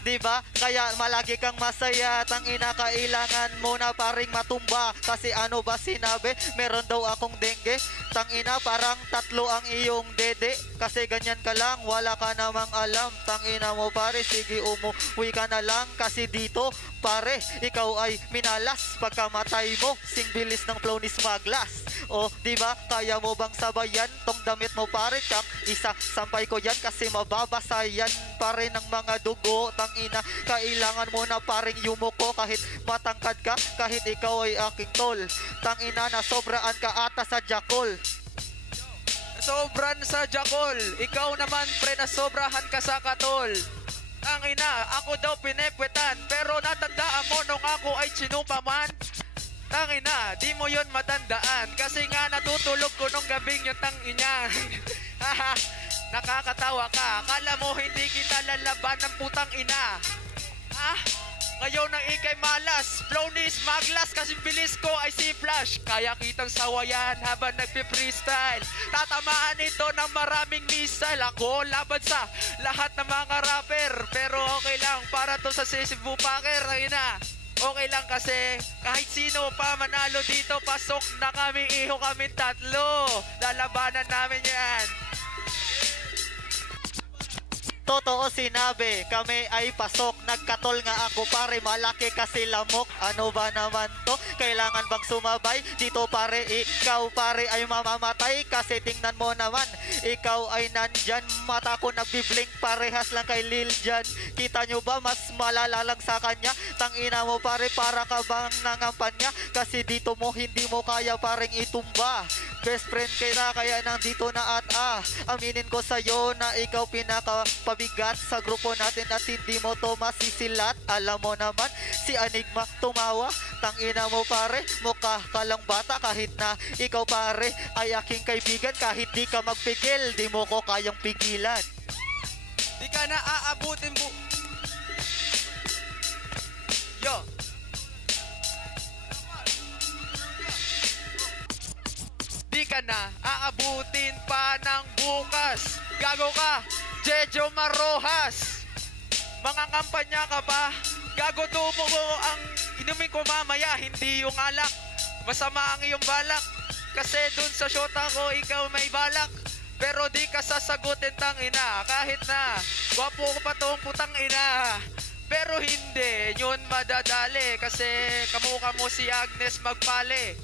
Diba? Kaya malagi kang masaya. Tangina, kailangan mo na paring matumba. Kasi ano ba sinabi? Meron daw akong dengue. Tangina, parang 3 ang iyong dede. Kasi ganyan ka lang, wala ka namang alam. Tangina mo pare, sige umuwi ka na lang. Kasi dito pare, ikaw ay minalas. Pagkamatay mo, sing bilis ng flow ni Smaglas. O diba, kaya mo bang sabayan tong damit mo pare? Kang isa, sampay ko yan kasi mababasa yan pare ng mga dugo. Tangina, kailangan mo na paring yumuko. Kahit matangkad ka, kahit ikaw ay aking tol. Tangina, nasobraan ka ata sa jakol. Sobran sa jakol. Ikaw naman pre, nasobrahan ka sa katol. Tangina, ako daw pinepwetan, pero natandaan mo nung ako ay chinupaman. Tangina, di mo yon matandaan, kasi nga natutulog ko nung gabing yung tangina. Haha, nakakatawa ka. Akala mo hindi kita lalaban ng putang ina. Ngayon ang ikay malas, flow ni Smaglas, kasi bilis ko ay si Flash. Kaya kitang sawayan habang nagpi-freestyle. Tatamaan ito ng maraming missile. Ako laban sa lahat ng mga rapper, pero okay lang para to sa Cebu Packer. Tangina, okay lang kasi kahit sino pa manalo dito, pasok na kami, iho kami 3. Lalabanan namin yan. Totoo sinabi, kami ay pasok. Nagkatol nga ako pare, malaki kasi lamok. Ano ba naman to? Kailangan bang sumabay? Dito pare, ikaw pare ay mamamatay. Kasi tingnan mo naman, ikaw ay nandyan. Mata ko nagbiblink, parehas lang kay Lil Jan. Kita nyo ba, mas malala lang sa kanya? Tangina mo pare, para ka bang nangampanya? Kasi dito mo hindi mo kaya pareng itumba. Best friend kita, kaya nandito na at aminin ko sa'yo na ikaw pinakapabigat sa grupo natin at hindi mo to masisilat. Alam mo naman, si Enigma tumawa. Tangina mo pare, mukha ka lang bata. Kahit na ikaw pare ay aking kaibigan, kahit di ka magpigil, di mo ko kayang pigilan. Di ka na aabutin mo. Yo. Di ka na aabutin pa ng bukas. Gago ka, Jejo Marojas. Mga kampanya ka ba? Gago tumo ko ang inumin ko mamaya, hindi yung alak. Masama ang iyong balak, kasi dun sa shota ko ikaw may balak. Pero di ka sasagutin tangina, kahit na gwapo ko pa tong putang ina. Pero hindi yun madadali, kasi kamukha mo si Agnes Magpale.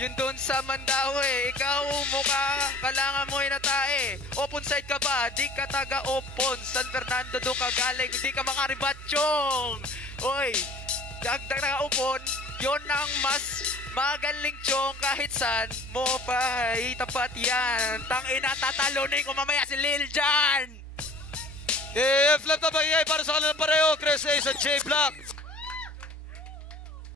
Yun dun sa Mandawi, ikaw mukha, kailangan mo inatae. Open side ka ba? Di ka taga open. San Fernando doon ka galing, di ka makaribatsyong. Oy, dagdag na open, yun ang mas magaling chong. Kahit san mo pa itapat yan. Tangina, tatalunin ko mamaya si Lil Jan. Flip na ba para sa kanila pareho, Chris Ace at J Black.